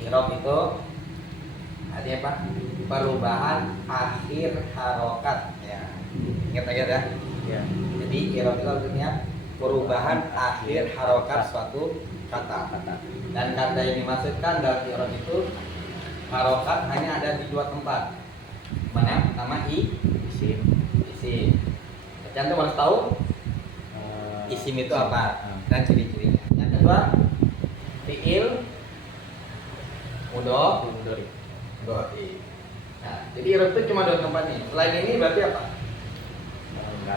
I'rab itu artinya apa? Perubahan akhir harokat. Ya, ingat aja dah. Ya. Jadi i'rab itu artinya perubahan akhir harokat suatu kata. Dan kata yang dimaksudkan dalam i'rab itu harokat hanya ada di dua tempat. Mana? Pertama Isim. isim. Contoh harus tahu isim itu apa dan ciri-cirinya. Yang kedua fiil mudhari. Nah, jadi i'rab itu cuma dua tempat nih. Selain ini berarti apa?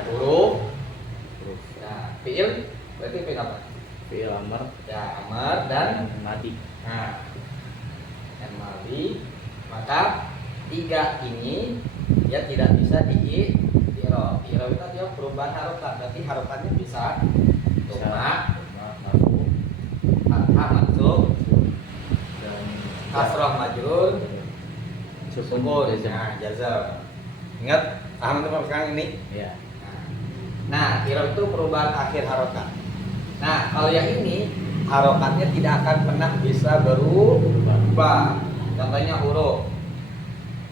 Huruf. Nah, fiil berarti fiil apa? Fiil amr. Ya, amar dan madi. nah, dan madi. Maka tiga ini dia tidak bisa i'rab. I'rab itu dia perubahan harokat. Berarti harokatnya bisa doma, marfu, fathah mansub, dan kasrah majrur, sukun. nah, jazam. Ingat paham teman sekarang ini? Ya. Nah, i'rab itu perubahan akhir harokat. Nah, kalau yang ini harokatnya tidak akan pernah bisa berubah. Contohnya huruf.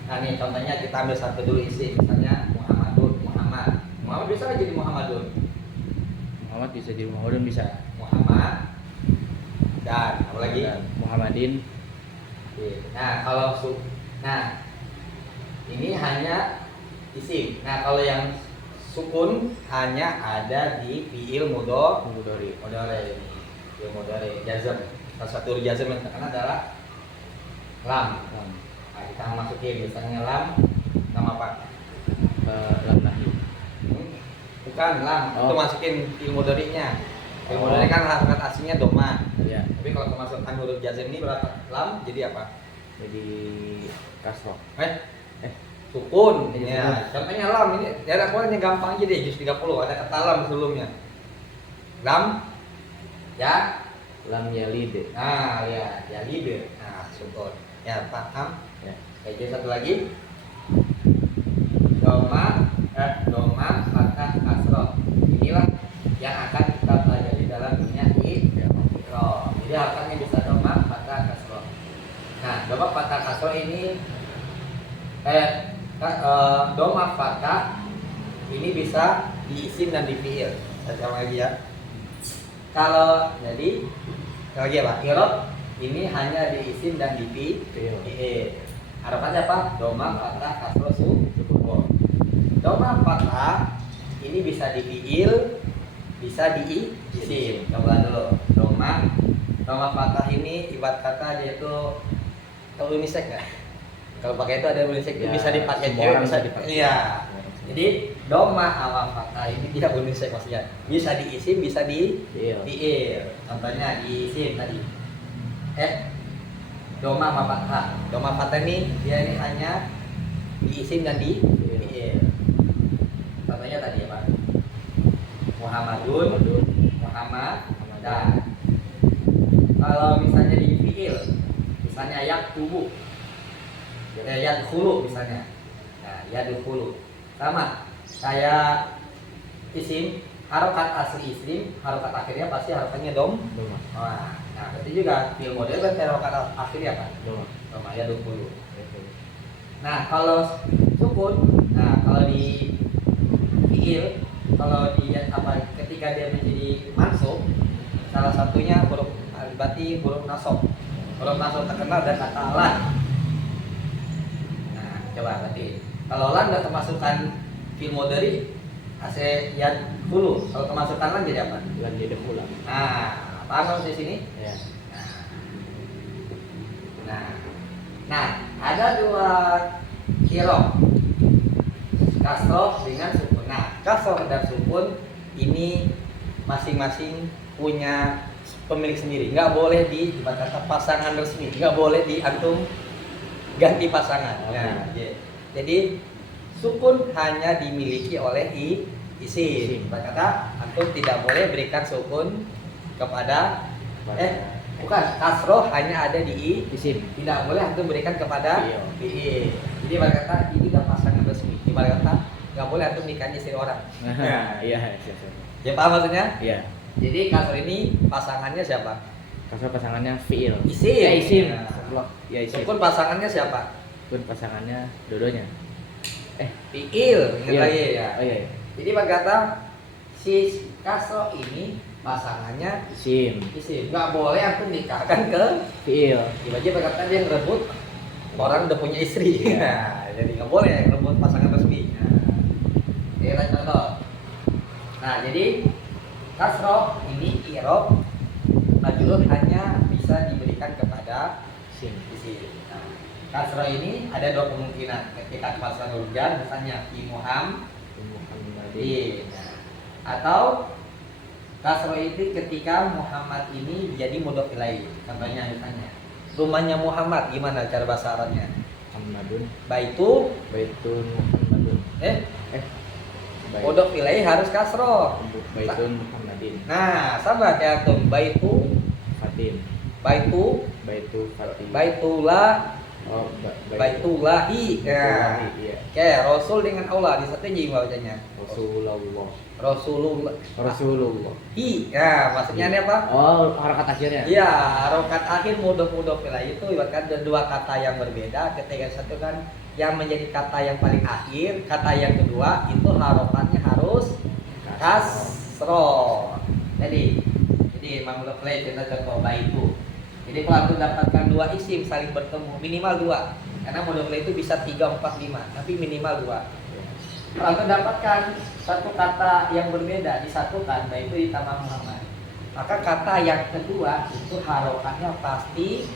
Nah, nih contohnya kita ambil satu dulu isi, misalnya Muhammadun, Muhammad bisa nggak jadi Muhammadun? Muhammad bisa jadi Muhammadun bisa. Muhammad dan apa lagi? Dan Muhammadin. Oke. Nah, nah ini hanya isim. Nah, kalau yang sukun hanya ada di fiil Mudhari. fiil mudhari jazm. Salah satu jazm yang terkenal adalah lam. Nah, kita masukin misalnya lam nama apa? Lam nahi. Bukan lam, itu masukin fiil mudhari'nya. Fiil mudhari kan harokat aslinya doma. Ya. Tapi kalau kemasukan huruf jazm ini berapa? Lam jadi apa? Jadi kasroh. Sukun. Iya, Ya, contohnya lam ini ya pokoknya gampang aja deh, juz 30 ada kata lam sebelumnya. Lam ya Lam yalid. nah ya yalid. Nah, sukun. Ya, paham? Ya. Oke, satu lagi. Doma fathah kasroh. Inilah yang akan kita pelajari dalam dunia i'rab. Jadi harokatnya bisa doma fathah kasroh. Nah, doma fathah kasroh ini doma fathah ini bisa di isim dan di fiil. Sama lagi ya. Kalau jadi lagi apa? I'rab ini hanya di isim dan di fiil. Harokatnya apa? Doma fathah kasroh sukun. Doma fathah ini bisa di fiil, bisa di isim. Coba dulu. Doma fathah ini ibarat kata dia itu tahu unisek nggak? Kalau pakai itu ada unisek itu Ya, bisa dipakai semua cewek, orang bisa bisa dipakai. dipakai. Iya. Jadi doma awal fathah ini dia unisek maksudnya. Bisa di isim, bisa di fiil. Contohnya di isim tadi. Doma sama fathah. Doma fathah ini dia ini hanya di isim dan di fiil. Contohnya tadi apa? Muhammadun, Muhammadan. Kalau misalnya di fiil, misalnya yaktubu, yadkhulu misalnya. Nah, yadkhulu. Sama kayak isim, harokat asli isim, harokat akhirnya pasti harokatnya dom. Nah, berarti juga fiil model berarti harokat akhirnya apa? Doma yadkhulu. Nah, kalau sukun, nah kalau di fiil, kalau dia apa ketika dia menjadi mansub, salah satunya huruf berarti huruf nasab. Huruf nasab terkenal dan kata lan. Nah, coba berarti kalau lan nggak kemasukan fiil mudhari ase yadkhulu. Kalau kemasukan lan jadi apa? Lan jadi pulang. Nah, paham di sini? Ya. Nah, ada dua i'rab. Kasroh dengan sukun. Nah, kasroh dan sukun ini masing-masing punya pemilik sendiri. Nggak boleh kata pasangan resmi. Nggak boleh antum ganti pasangan. Nah, jadi sukun hanya dimiliki oleh isim. Kata antum tidak boleh berikan sukun kepada bukan, kasroh hanya ada di isim. Tidak boleh antum berikan kepada fiil. Jadi kata ini dah pasangan resmi. Ibarat kata nggak boleh antum nikahin istri orang. Iya. Ya paham maksudnya? Iya. Jadi kasroh ini pasangannya siapa? Kasroh pasangannya fiil. Isim. Isim. Nah, Loh, ya isim. Sukun pasangannya siapa? Sukun pasangannya dodonya. Fiil, ingat Iya. lagi ya. Oh iya. Jadi berkata si kasro ini pasangannya Isim. isim. Nggak boleh antum nikahkan ke Fiil. tiba-tiba berkata dia ngerebut orang udah punya istri. Iya. Nah, jadi nggak boleh ngerebut pasangan resmi. Nah, kita contoh. Nah, jadi kasro ini irob majrur hanya bisa diberikan kepada Isim. isim. Nah, kasro ini ada dua kemungkinan ketika pasangan urjan misalnya imuham Muhammadin. Nah, atau kasro itu ketika Muhammad ini jadi mudhof ilaih. Contohnya misalnya rumahnya Muhammad gimana cara bahasa Arabnya? Muhammadun. Baitu Baitun Muhammadun. Bait- mudhof ilaih harus kasro. Baitun Muhammadin. Nah, sama kayak antum baitu Fatin. baitu Baitu Fatin. baitullah Oh, baitullahi. Nah, Iya. kayak Rasul dengan Allah di satu jadi bacanya. Rasulullah. Rasulullah. Rasulullah. Ya, maksudnya ini apa? Oh, harakat akhirnya. Iya, harokat akhir mudhof ilaih itu ibaratkan ada dua kata yang berbeda. Ketika satu kan yang menjadi kata yang paling akhir, kata yang kedua itu harokatnya harus kasro. Jadi mudhof ilaih kita contoh baitu. Jadi kalau aku dapatkan dua isim saling bertemu minimal dua, karena mudhof ilaih itu bisa 3, 4, 5, tapi minimal dua. Kalau aku dapatkan satu kata yang berbeda disatukan, yaitu ditambah Muhammad, maka kata yang kedua itu harokatnya pasti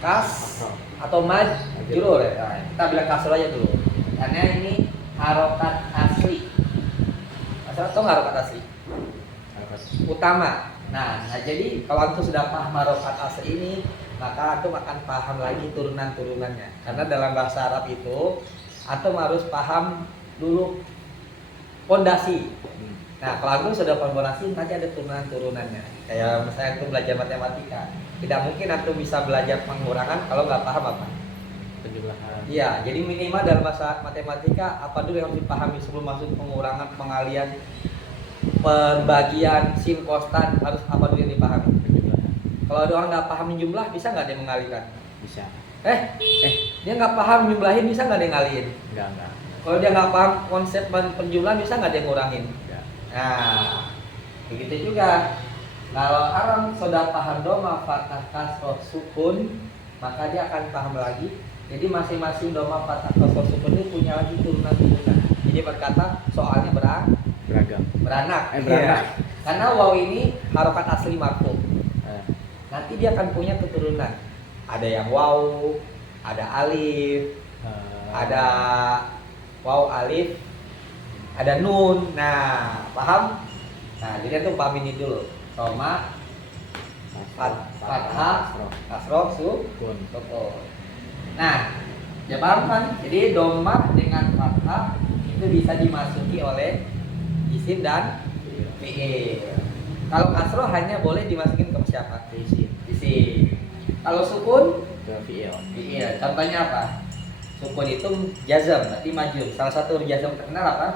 kas atau majrur. Nah, kita bilang kasro aja dulu, karena ini harokat asli. Asal tahu harokat asli? Utama. Nah, jadi kalau antum sudah paham harokat asli ini, maka antum akan paham lagi turunan-turunannya. Karena dalam bahasa Arab itu antum harus paham dulu pondasi. Nah, kalau antum sudah paham pondasi, nanti ada turunan-turunannya. Kayak misalnya antum belajar matematika, tidak mungkin antum bisa belajar pengurangan kalau nggak paham apa? Penjumlahan. Iya, jadi minimal dalam bahasa matematika apa dulu yang harus dipahami sebelum masuk pengurangan, pengalian, pembagian, sin, kostan, harus apa dulu yang dipahami? Penjumlahan. Kalau ada orang nggak paham jumlah, bisa nggak dia mengalihkan? Bisa. Dia nggak paham jumlahin, bisa nggak dia ngalihin? Enggak. Kalau dia nggak paham konsep penjumlahan, bisa nggak dia ngurangin? Enggak. Nah, begitu juga. Kalau orang sudah paham doma, fathah, kasroh, sukun, maka dia akan paham lagi. Jadi masing-masing doma, fathah, kasroh, sukun ini punya lagi turunan-turunan. Jadi berkata soalnya Beragam. beranak. Beranak. Iya. Karena waw ini harokat asli marfu. Eh, Nanti dia akan punya keturunan. Ada yang waw, ada alif, ada waw alif, ada nun. Nah, paham? Nah, jadi itu paham ini dulu. Roma, fathah, kasroh, sukun. Nah, ya paham kan? Jadi doma dengan fathah itu bisa dimasuki oleh isim dan fi'il. Kalau kasroh hanya boleh dimasukin ke siapa? Isim. Kalau sukun, ke fi'il. fi'il. Contohnya apa? Sukun itu jazam, berarti majum. Salah satu jazam terkenal apa?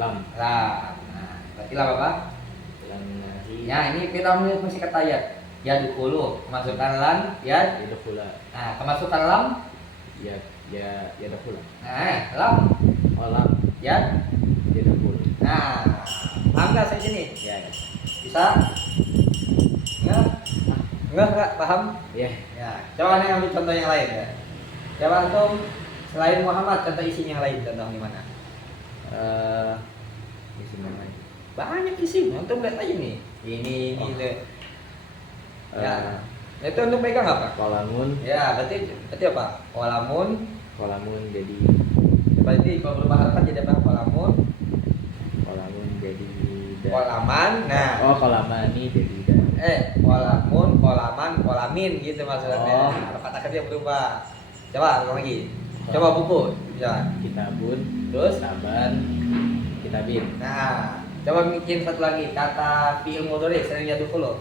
Lam. Lam. Nah, berarti lam apa? Lam nahi. Ya, ini kita mesti kata ya. Ya dulu, kemasukan lam, ya. Yadkhula. Nah, kemasukan lam. Yadkhula. Nah, lam, Oh, lam. ya. Yadkhul. Nah, paham nggak sampai sini? Ya. Bisa? Enggak, paham? Ya. Ya, coba nih ambil contoh yang lain ya. Coba antum selain Muhammad, contoh isim yang lain, contoh gimana? Isim yang lain. Banyak isim, antum lihat aja nih. Ini, gitu. Ya, itu antum pegang apa? Kolamun. Ya, berarti apa? Kolamun. Kolamun jadi. Berarti kalau berubah harakat jadi apa? Kolamun. Kolamun jadi. Kolaman. Nah. Oh, kolamani jadi. Kolamun, kolaman, kolamin gitu maksudnya. Oh. Harakat akhirnya berubah. Coba ulang lagi. Coba buku. Ya. Kitabun. Terus Kitaban. Kitabin. nah, coba bikin satu lagi kata fi'il mudhari sering jatuh dulu.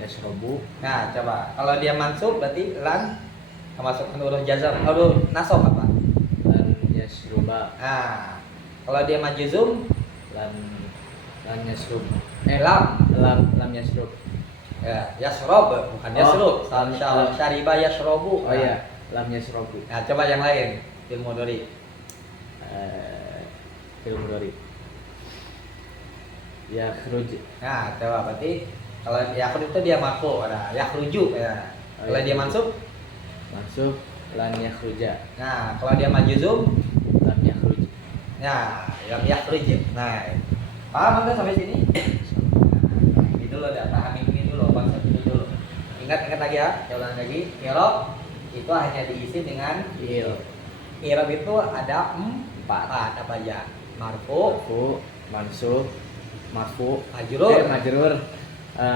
Yasrobu. Nah, coba kalau dia mansub berarti lan masukkan huruf jazam. Huruf nasab apa? Lan yasroba. Nah, kalau dia majzum Lan yasrob. lam. Lam yasrob. Ya, yasrob bukan yasrub. Oh. Syariba yasrobu. Oh iya, lam yasrobu. Nah, coba yang lain. Fil mudhari. Film Dori. Ya khruj. Nah, coba berarti kalau yakhruj itu dia marfu, ada yakhruju ya. Oh, Kalau iya. dia mansub, Masuk lan yakhruja. nah kalau dia majzum, Lam yakhruj. ya yang yakhruj. Nah, paham kan sampai sini? Nah, ini dulu dah, pahami ini dulu, konsep ini dulu. Ingat lagi ya, saya ulang lagi. I'rab itu hanya diisi dengan Il. i'rab itu ada empat apa aja? Marfu, Marfu, mansub, marfu, majrur, majrur,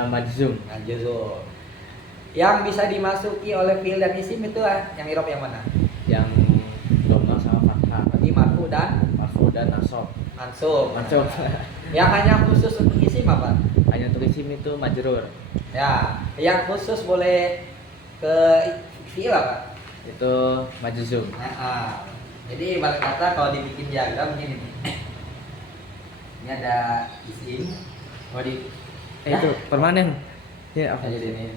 majzum. majzum. Yang bisa dimasuki oleh fi'il dan isim itu yang i'rab yang mana? Yang dhamma sama fathah. Berarti marfu dan Marfu dan nasab. mansub. Mansub. Yang hanya khusus untuk isim apa? Hanya untuk isim itu majrur. Ya, yang khusus boleh ke fi'il apa? Itu majzum. Nah, jadi ibarat kata kalau dibikin diagram begini nih. Ini ada isim. Kalau di Itu permanen. Ya, apa jadi ini.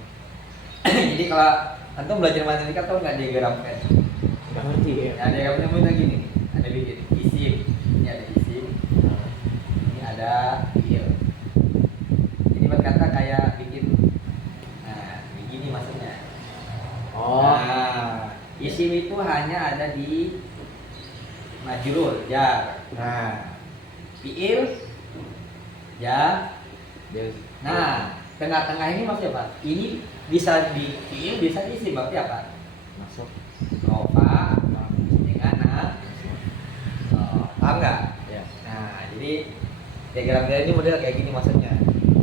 Jadi kalau antum belajar matematika tahu nggak diagram kayak? Enggak ngerti ya. Nah, diagramnya begini nih. Ada bikin isim. Ini ada isim. Ini ada fi'il. Jadi berkata kayak bikin begini maksudnya. Oh, Nah, isim itu hanya ada di majrur, jar. Nah, fi'il ya. dia Nah, tengah-tengah ini maksudnya apa? Ini bisa di fi'il, bisa isim, berarti apa? masuk. Rofa dengan paham nggak? Ya. Nah, jadi diagram ini model kayak gini maksudnya.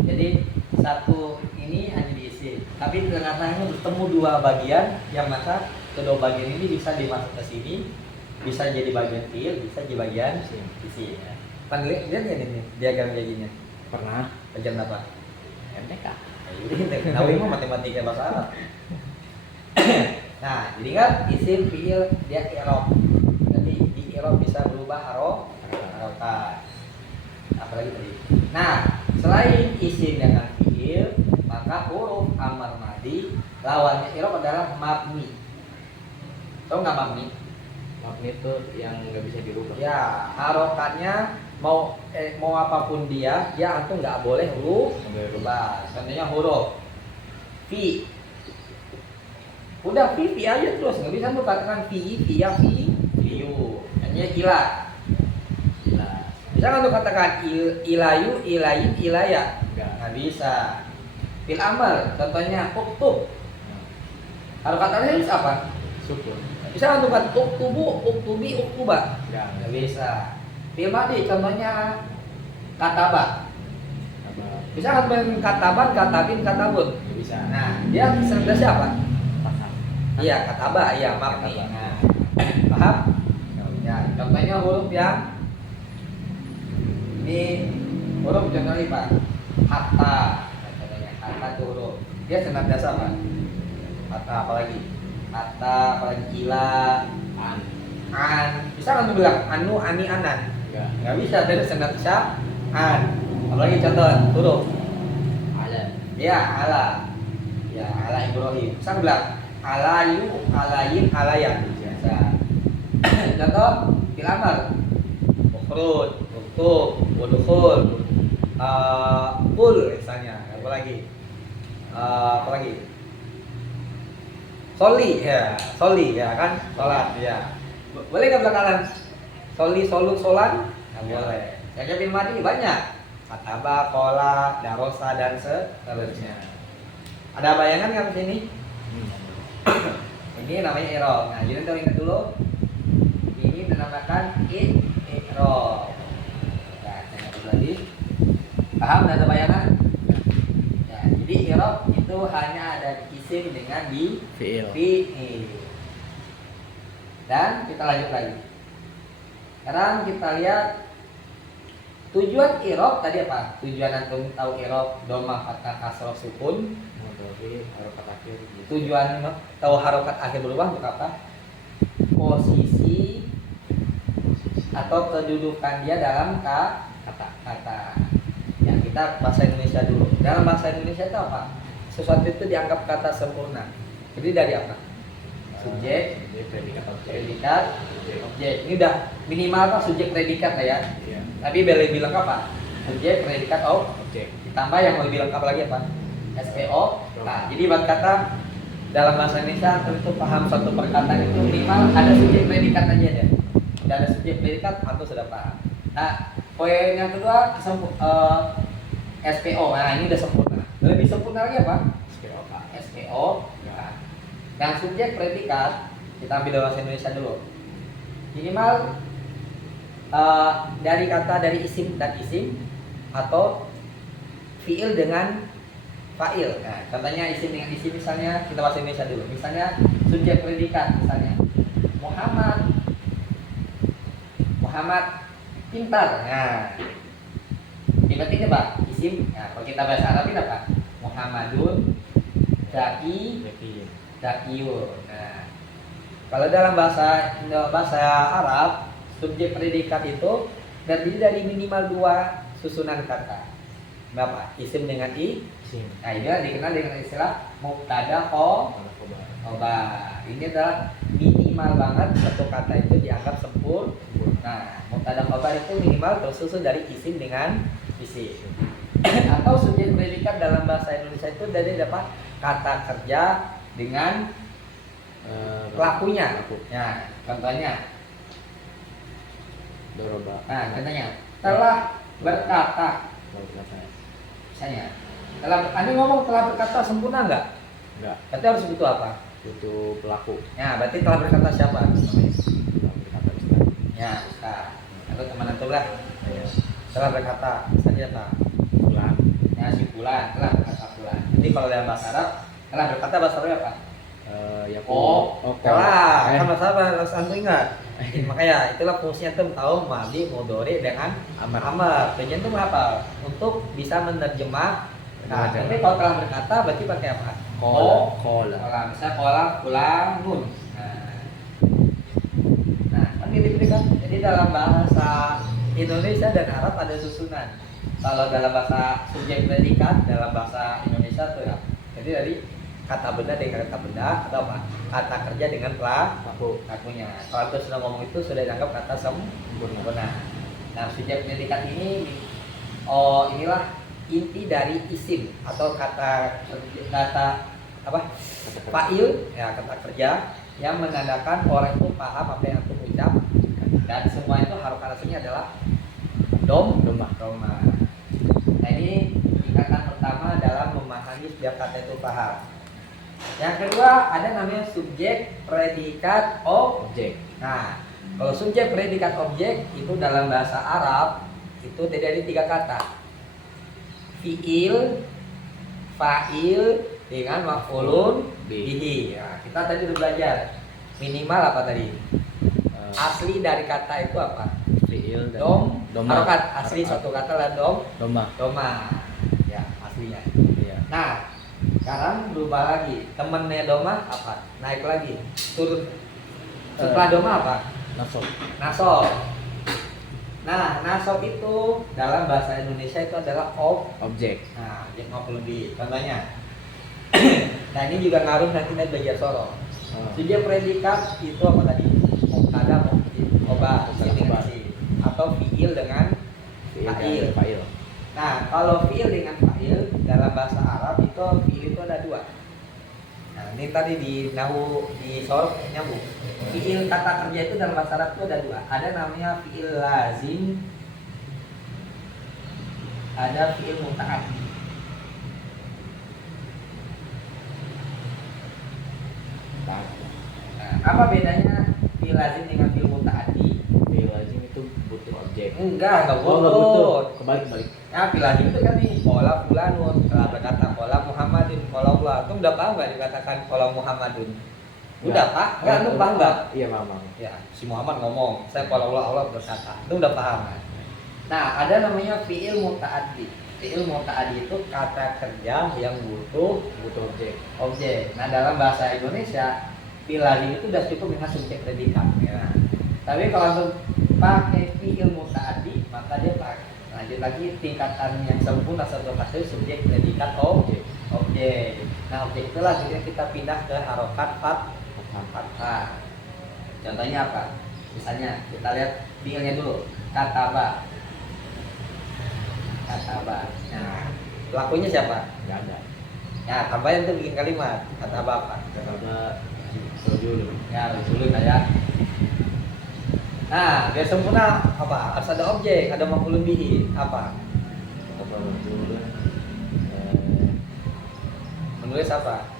Jadi satu ini hanya diisi, tapi tengah-tengahnya bertemu dua bagian yang maka kedua bagian ini bisa dimasuk ke sini, bisa jadi bagian fi'il, bisa jadi bagian isi. Ya. Pan lihat ya ini diagram kayak gini. Pernah Pelajaran apa? MTK. Ini tahu mau matematika bahasa Arab. Nah, jadi kan isim fi'il dia i'rab. Jadi di i'rab bisa berubah harokat. Apalagi tadi. Nah, selain isim dengan fi'il, maka huruf amar madi lawannya i'rab adalah mabni. Tahu nggak mabni? Mabni itu yang nggak bisa dirubah. Ya, harokatnya mau apapun dia antum nggak boleh rubah. Contohnya huruf fi. Udah fi aja terus, nggak bisa tuh katakan fi ya fi fiu. Hanya ila. Bisa kan tuh katakan ilayu ilayin ilaya. Nggak bisa. Fil amal, contohnya uktub. Harokatnya bisa apa? Sukun. Bisa kan tuh kan uktubu, uktubi, uktuba. Nggak Nggak bisa. Fil madi contohnya kataba. Bisa kan dengan kataban, katabin, katabun. Nggak bisa. Nah, dia serta siapa? Paham. Iya, kataba, iya mabni. Kataba. Nah, paham? Ya, contohnya huruf yang ini huruf contohnya Pak. Hatta. Contohnya hatta itu huruf. Dia senantiasa apa? Hatta apalagi? Hatta apalagi ila, an. Bisa kan tuh bilang anu, ani, anan? Nggak bisa, dari senantiasa an. Apalagi contoh huruf Ala. ya ala, ya ala Ibrahim. Bisa bilang alayu, alayin, alayan. Biasa. Contoh fil amar ukhruj, uktub, udkhul, qul misalnya. Apalagi soli ya kan, sholat ya. Boleh nggak belakangan soli, solut, solan? Nggak boleh. Yang fil madi banyak. Kataba, kola, darosa dan seterusnya. Ada bayangan nggak di sini? Ini namanya i'rab. Nah, jadi kita ingat dulu. Ini dinamakan i'rab. Nah, saya ingat lagi. Paham? Ada bayangan? Ya, jadi i'rab itu hanya ada di isim dengan di Fi'il. fi'il. Dan kita lanjut lagi. Sekarang kita lihat tujuan i'rab tadi apa? Tujuan antum tahu i'rab dhamma fathah kasrah sukun. Tapi harokat akhir. Tujuan tahu harokat akhir berubah untuk apa? Posisi atau kedudukan dia dalam kata. Ya, kita bahasa Indonesia dulu. Dalam bahasa Indonesia itu apa? sesuatu itu dianggap kata sempurna. Jadi dari apa? Subjek, Predikat objek. predikat, objek. Ini udah minimal kan subjek predikat lah ya. Iya. Tapi lebih lengkap apa? Subjek, predikat, Objek. ditambah yang lebih lengkap lagi apa? SPO. Nah, jadi buat kata dalam bahasa Indonesia tentu paham suatu perkataan itu minimal ada subjek predikat aja deh. Udah ada subjek predikat, antum sudah paham. Nah, poin yang kedua SPO. Nah, ini udah sempurna. Lebih sempurna lagi apa? SPO Pak. SPO. Nah, yang subjek predikat kita ambil dalam bahasa Indonesia dulu. Minimal dari kata dari isim dan isim atau fiil dengan fa'il. Nah, contohnya isim dengan isim misalnya kita bahasa Indonesia dulu. Misalnya subjek predikat misalnya Muhammad pintar. Nah, berarti apa? Isim. Nah, kalau kita bahasa Arabin apa? Muhammadun Zakiyun. Nah, kalau dalam bahasa Arab subjek predikat itu terdiri dari minimal 2 susunan kata. Berapa? Isim dengan Isim. Nah, ini dikenal dengan istilah mubtada khobar. Ini adalah minimal banget satu kata itu dianggap sempurna. Nah, mubtada khobar itu minimal tersusun dari isim dengan isim. Atau subjek predikat dalam bahasa Indonesia itu dari dapat kata kerja dengan pelakunya. Nah, contohnya. Doroba. Nah, contohnya telah berkata. Misalnya, Anda ngomong telah berkata sempurna enggak? Enggak. Berarti harus butuh apa? Butuh pelaku. Ya, berarti telah berkata siapa? Telah berkata Ustaz. Ya, Ustaz. Atau teman antum lah. Ya. Telah berkata saja tak? Fulan. Ya, si fulan telah berkata fulan. Jadi kalau dalam bahasa Arab, telah berkata bahasa Arab apa? Ya telah. Kan bahasa Arab harus antum ingat. Makanya itulah fungsinya antum tahu madi, mudhari dengan amar. Tujuan itu apa? Untuk bisa menerjemah. Nah, tapi kalau telah berkata berarti pakai apa? Kola. Misalnya kola fulanun. Nah, kan gitu kan. Jadi dalam bahasa Indonesia dan Arab ada susunan. Kalau dalam bahasa subjek predikat dalam bahasa Indonesia tuh ya. Jadi dari kata benda dengan kata benda atau apa? Kata kerja dengan pelakunya. Kalau itu sudah ngomong itu sudah dianggap kata sempurna. Nah, subjek predikat ini inilah inti dari isim atau kata apa? Fa'il ya, kata kerja yang menandakan orang itu paham apa yang aku ucap dan semua itu harokat aslinya adalah doma. Nah, ini tingkatan pertama dalam memahami setiap kata itu paham. Yang kedua ada namanya subjek predikat objek. Nah, kalau subjek predikat objek itu dalam bahasa Arab itu terdiri dari 3 kata. Fiil, fa'il dengan maf'ulun bihi. Ya, kita tadi udah belajar minimal apa tadi? Asli dari kata itu apa? Fiil dan Dom. Harokat asli suatu kata lah doma. Ya, aslinya. Iya. Nah, sekarang berubah lagi. Temennya doma apa? Naik lagi. Turun. Setelah doma apa? Nasob. Nah, nasob itu dalam bahasa Indonesia itu adalah objek. Nah, objek maupun lebih. Contohnya. Nah, ini juga ngaruh nanti belajar soro. Subjek predikat itu apa tadi? Mubtada, khobar, atau fiil dengan fa'il. Nah, kalau fiil dengan fa'il dalam bahasa Arab itu fiil itu ada 2. Nah, ini tadi di nahu di sorof nyambung. Fiil kata kerja itu dalam bahasa Arab itu ada 2. Ada namanya fiil lazim, ada fiil muta'addi. Nah, apa bedanya fiil lazim dengan fiil muta'addi? Fiil lazim itu butuh objek. Enggak butuh. Kebalik. Ya, fiil lazim itu kan nih, qala fulanun, telah berkata qala Muhammadin, qala Allah. Itu udah paham enggak dikatakan qala Muhammadun? Udah, Pak? Enggak, lu paham enggak? Iya, paham. Ya, si Muhammad ngomong, saya qala Allah berkata. Itu udah paham. Nah, ada namanya fiil muta'addi. Fiil muta'addi itu kata kerja yang butuh objek. Nah, dalam bahasa Indonesia fiil lazim itu udah cukup dengan subjek predikat ya. Tapi kalau untuk pakai fiil muta'addi maka dia pakai lanjut lagi tingkatan yang sempurna satu kata subjek predikat objek. objek. Nah objek itulah kemudian kita pindah ke harokat fathah. Contohnya apa? Misalnya kita lihat fiilnya dulu, kataba. Nah, pelakunya siapa? Nggak ada. Ya, tambahin tuh bikin kalimat. Kataba apa? Kataba rojulun. Ya, rojulun aja. Nah, biar sempurna apa? Harus ada objek, ada maf'ulun bihi. Apa? Kataba rojulun. Menulis apa?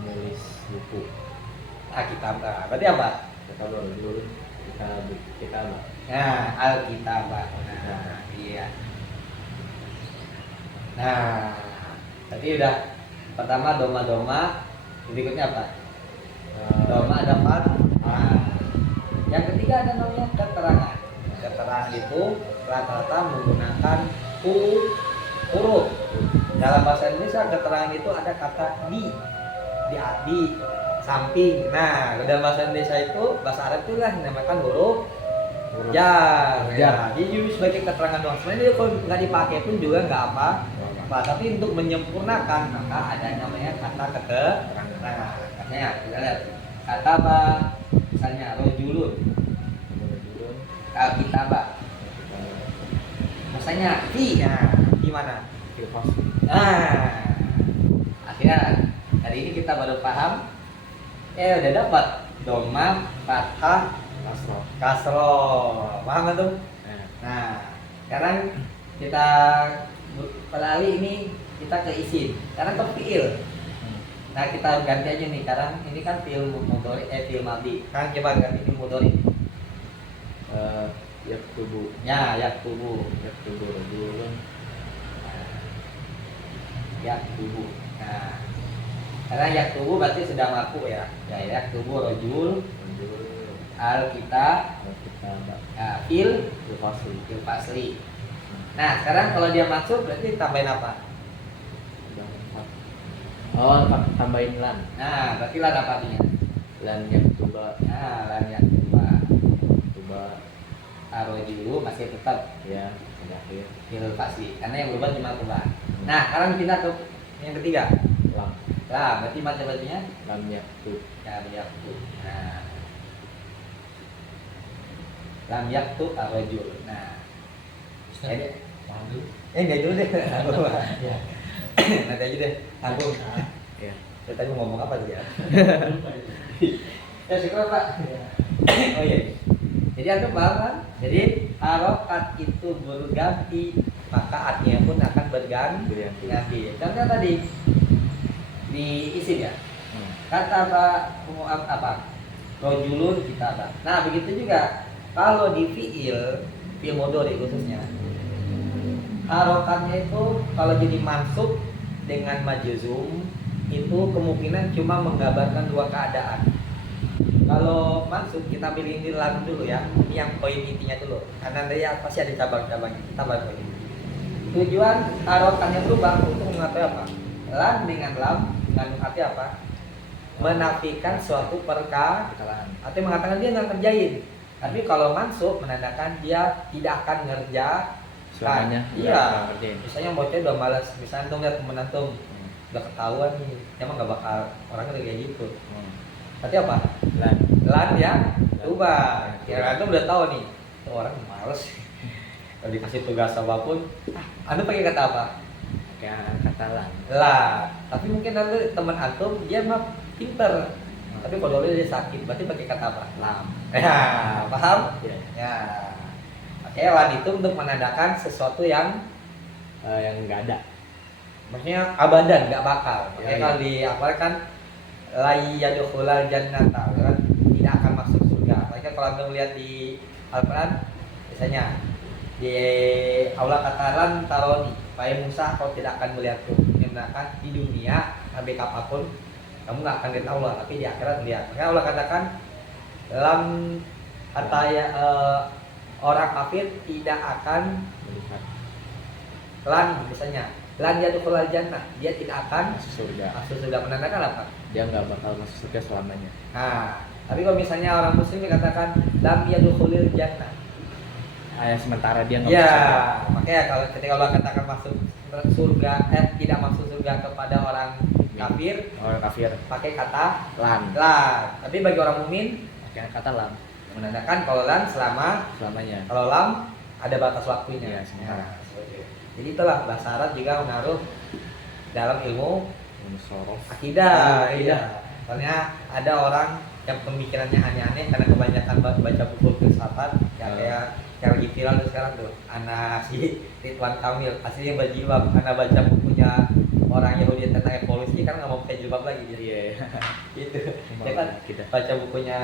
Menulis buku. Kitabah. Berarti apa? Kataba rojulun. Kitabah. Nah, al-kitabah. Nah, iya. Nah, tadi udah pertama doma, berikutnya apa? Doma ada fat. Nah, yang ketiga ada namanya keterangan. Keterangan itu rata-rata menggunakan huruf. Dalam bahasa Indonesia keterangan itu ada kata di samping. Nah, dalam bahasa Indonesia itu bahasa Arab itu lah dinamakan huruf jar. Jadi sebagai keterangan doang. Sebenarnya kalau nggak dipakai pun juga nggak apa. Tapi untuk menyempurnakan maka ada namanya kata keterangan. Katanya kita lihat kata apa? Misalnya rojulun, kitabah. Misalnya gimana? Nah, akhirnya hari ini kita baru paham. Udah dapat doma, fathah, kasroh. Paham nggak tuh? Nah, sekarang kita kali ini kita ke isim. Sekarang ke fiil. Nah, kita ganti aja nih. Sekarang ini kan fiil mudhari, fiil madhi. Kan coba ganti fiil mudhari. Yaktubu. Ya, yaktubu Rojulun. Yaktubu. Nah, karena yaktubu berarti sedang laku ya. Ya, yaktubu rojul kitabah. Ya, fil fasli. Nah, sekarang kalau dia masuk berarti tambahin apa? Oh, tambahin lan. Nah, berarti lan apa artinya? Lan yaktuba. Nah, lan yaktuba. Arojulu masih tetap Ya, ada akhir. fil fasli. Karena yang berubah cuma tuba. Nah, sekarang pindah ke yang ketiga. Lam. Nah, berarti macam bacanya Lam yaktub. ya yaktub. Nah, lam yaktub arojul. Nah, enggak dulu deh. Ya. Nanti aja deh. Tanggung. Ya. Saya tadi mau ngomong apa tadi ya? Ya sekarang Pak. Oh iya. Jadi antum paham kan? Jadi harokat itu berganti, maka artinya pun akan berganti. Contoh tadi di isim ya. Kata apa? Rojulun kitabah. Nah begitu juga kalau di fiil mudhari khususnya. Harokatnya itu kalau jadi mansub dengan majzum itu kemungkinan cuma menggambarkan dua keadaan. Kalau mansub kita pilih ini lam dulu ya, ini yang poin intinya dulu. Karena dia pasti ada cabang-cabangnya. Kita bahas poin ini. Tujuan harokatnya berubah untuk mengatakan apa? Lam dengan lam mengandung arti apa? Menafikan suatu perkara. Artinya mengatakan dia nggak kerjain. Tapi kalau mansub menandakan dia tidak akan ngerja Selamanya. Iya. Misalnya bocah udah malas, misalnya antum lihat temen antum udah ketahuan nih, emang nggak bakal orangnya kayak gitu. Berarti apa? Lan ya, coba. Ya antum udah tahu nih, tuh orang males. Kalau dikasih tugas apapun, antum pakai kata apa? Pakai kata lan. Lah. Tapi mungkin nanti teman antum dia mah pinter. Tapi kalau dia sakit, berarti pakai kata apa? Lam. Ya, paham? Ya. Lan itu untuk menandakan sesuatu yang nggak ada. maksudnya abadan, nggak bakal. Makanya Ya, kalau di apa kan la yadkhulul jannata kan tidak akan masuk surga. Makanya kalau anda melihat di Al-Qur'an misalnya di Allah katakan taroni, wahai Musa kau tidak akan melihatku. Ini menandakan di dunia sampai kapanpun kamu nggak akan lihat Allah, tapi di akhirat lihat. Makanya Allah katakan lam ataya orang kafir tidak akan Melihat lan misalnya lan yadkhulul jannah, dia tidak akan masuk surga. masuk surga. Menandakan apa? Dia nggak bakal masuk surga selamanya. Nah, tapi kalau misalnya orang muslim dikatakan lam yadkhulul jannah. sementara dia nggak Ya, masuk surga. makanya kalau ketika Allah katakan masuk surga, tidak masuk surga kepada orang kafir, Orang kafir pakai kata lan, la. Tapi bagi orang mukmin pakai kata lam menandakan kalau lan selama, selamanya. kalau lam ada batas waktunya. Iya, sementara. Seperti itu. Jadi itulah bahasa Arab juga mengaruh dalam ilmu Sorof. akidah. Akidah. Soalnya ada orang yang pemikirannya aneh-aneh karena kebanyakan baca buku filsafat ya, kayak lagi viral tuh sekarang tuh anak si Ridwan Kamil aslinya berjilbab, karena baca bukunya orang Yahudi tentang evolusi kan nggak mau pakai jilbab lagi dia. Iya. Gitu dia kan Kita. baca bukunya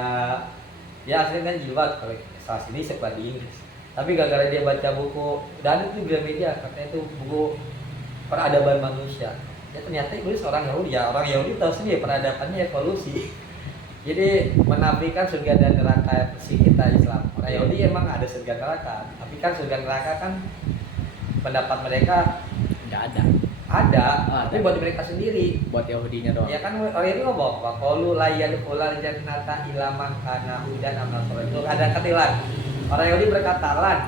dia aslinya kan jilbab, kalau salah sini sekolah di Inggris, tapi gara-gara dia baca buku dan itu di media katanya itu buku peradaban manusia, ya ternyata itu orang Yahudi. Ya orang Yahudi tahu sendiri peradabannya evolusi. Jadi menafikan surga dan neraka versi kita Islam. Orang Yahudi emang ada surga neraka, tapi kan surga neraka kan pendapat mereka Nggak ada. ada, tapi Ada. buat mereka sendiri. Buat Yahudinya doang. Ya kan orang itu ngomong, wa qalu la yadkhulul jannata illa man kana hudan am nasara. Itu ada ketilan. Orang Yahudi berkata lan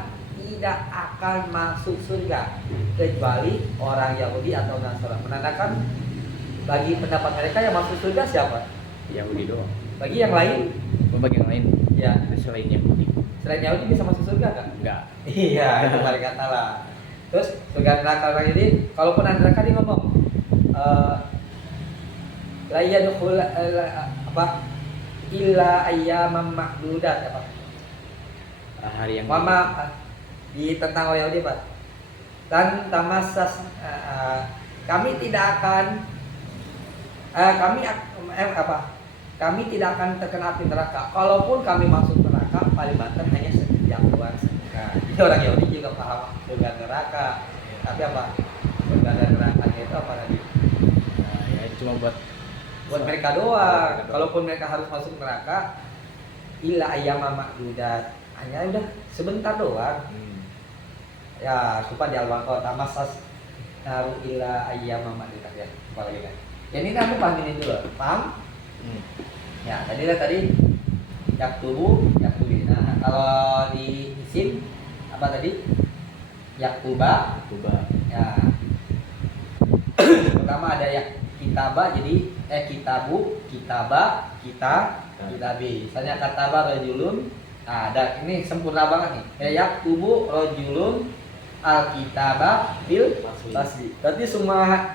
tidak akan masuk surga kecuali orang Yahudi atau Nasara. Menandakan bagi pendapat mereka yang masuk surga siapa? Yahudi doang. Bagi yang lain, Bagi yang lain, ya selain Yahudi. selain Yahudi bisa masuk surga nggak? Enggak. Iya, itu balik kata lah. Terus surga neraka orang ini, kalaupun ada neraka dia ngomong, la yadkhul apa? Illa ayyaman ma'dudat apa? Hari yang Mama di tentang orang Yahudi Pak. Dan tamassas kami tidak akan kami tidak akan terkena api neraka. Kalaupun kami masuk neraka, paling banter hanya sekejap doang. Nah, jadi orang Yahudi juga paham surga neraka. Tapi apa? Surga dan neraka itu apa tadi? Nah, ya cuma Buat mereka doang. Kalaupun mereka harus masuk neraka, illa ayyama ma'dudat. Hanya udah sebentar doang. Ya, supaya di Al-Baqarah tamassas naru illa ayyama ma'dudat ya. Apa lagi kan? Ya ini aku paham ini dulu. Paham? Ya, tadi yaktubu. Nah, kalau di isim apa tadi? Yaktuba. Ya. Pertama ada kitaba, jadi kitabu, kitaba, kitabi. Misalnya kataba rajulun. Nah, ada ini sempurna banget nih. Yaktubu rajulun al-kitaba fil tasdi. Berarti semua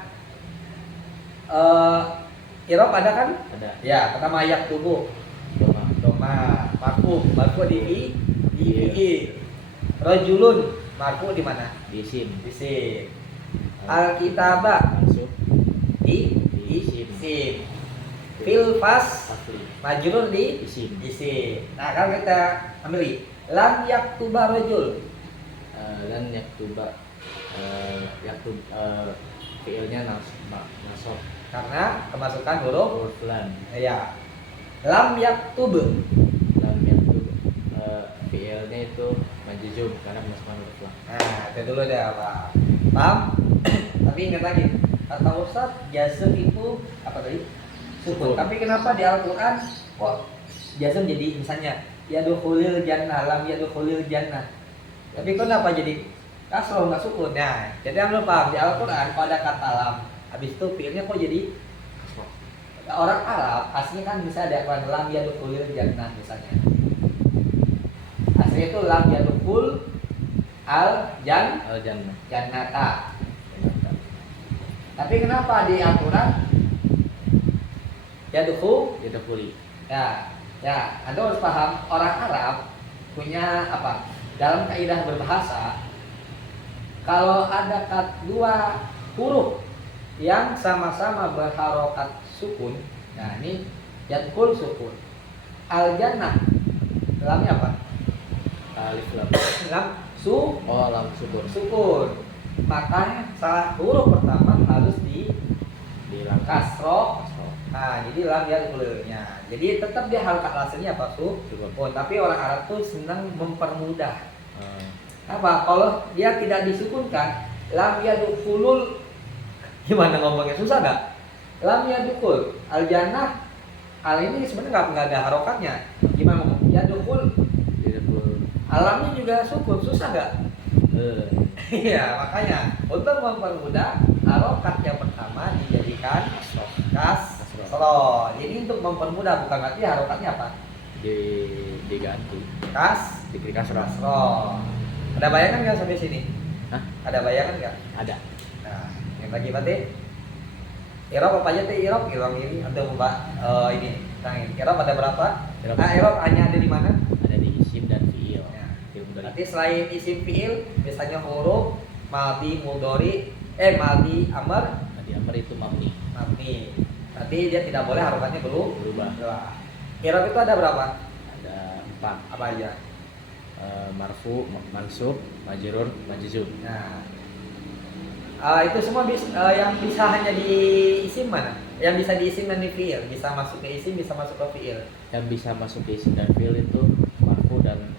Irob ada kan? Ada. Ya, pertama yaktubu. Doma, marfu di fi'il. Rajulun, marfu di mana? Di isim. Di isim. Al-kitaba Masuk. di isim. Fil fas Asli. majrur di Isim. isim. Nah, kalau kita ambil lam yaktuba rajul. Dan yaktuba fiilnya nasab. Karena kemasukan huruf Huruf lam. ya. Lam yaktub. Lam yaktub fiilnya itu majzum karena kemasukan huruf lam. Nah, itu dulu deh Pak. Paham? Tapi ingat lagi, kata Ustaz, jazm itu apa tadi? Sukun. Tapi kenapa di Al-Qur'an kok jazm jadi misalnya yadkhulul jannah, lam yadkhulul jannah. Tapi kenapa jadi kasroh enggak sukun? Nah, jadi anda paham di Al-Qur'an pada kata lam, habis itu fiilnya kok jadi orang Arab aslinya kan bisa ada kan lam yadkhulul jannah misalnya. Aslinya itu lam yadkhul al-jannah. Jannata. Tapi kenapa di Al-Quran Yadkhuli. ya, Anda harus paham orang Arab punya apa? Dalam kaidah berbahasa, kalau ada dua huruf yang sama-sama berharokat sukun, nah ini yadkhul sukun. Al-jannah lamnya apa? Alif lam. Lam Lam sukun. Makanya salah huruf pertama harus di kasroh. Nah, jadi lam yadkhulnya. Jadi tetap dia hal aslinya apa sukun. Tapi orang Arab tuh senang mempermudah. Apa? Kalau dia tidak disukunkan, lam yadkhulul, gimana ngomongnya susah nggak? Lam yadkhul al-jannah, al ini sebenarnya nggak ada harokatnya. Gimana ngomong? Yadkhul Alamnya juga sukun, susah nggak? Eh, Iya, makanya untuk mempermudah harokat yang pertama dijadikan kasroh. Jadi untuk mempermudah, bukan berarti harokatnya apa? diganti diberi kasroh. Kasroh. Ada bayangan nggak sampai sini? Hah? Ada bayangan nggak? Ada. Nah, yang lagi berarti Irob apa aja tuh Irob? Irob ini untuk Mbak ini tangin. Irob ada berapa? Irob. Nah, Irob hanya ada di mana? Ada di isim dan fiil. Ya. Fiil mudhari. Berarti selain isim fiil, misalnya huruf maldi mudhari, maldi amr, Tadi amr itu mabni, mabni. Berarti dia tidak boleh harokatnya berubah. Irob itu ada berapa? Ada 4. Apa aja? Marfu, mansub, majrur, majzum. Nah, itu semua yang bisa hanya di isim mana? Yang bisa di isim dan di fiil, bisa masuk ke isim, bisa masuk ke fiil. Yang bisa masuk ke isim dan fiil itu marfu dan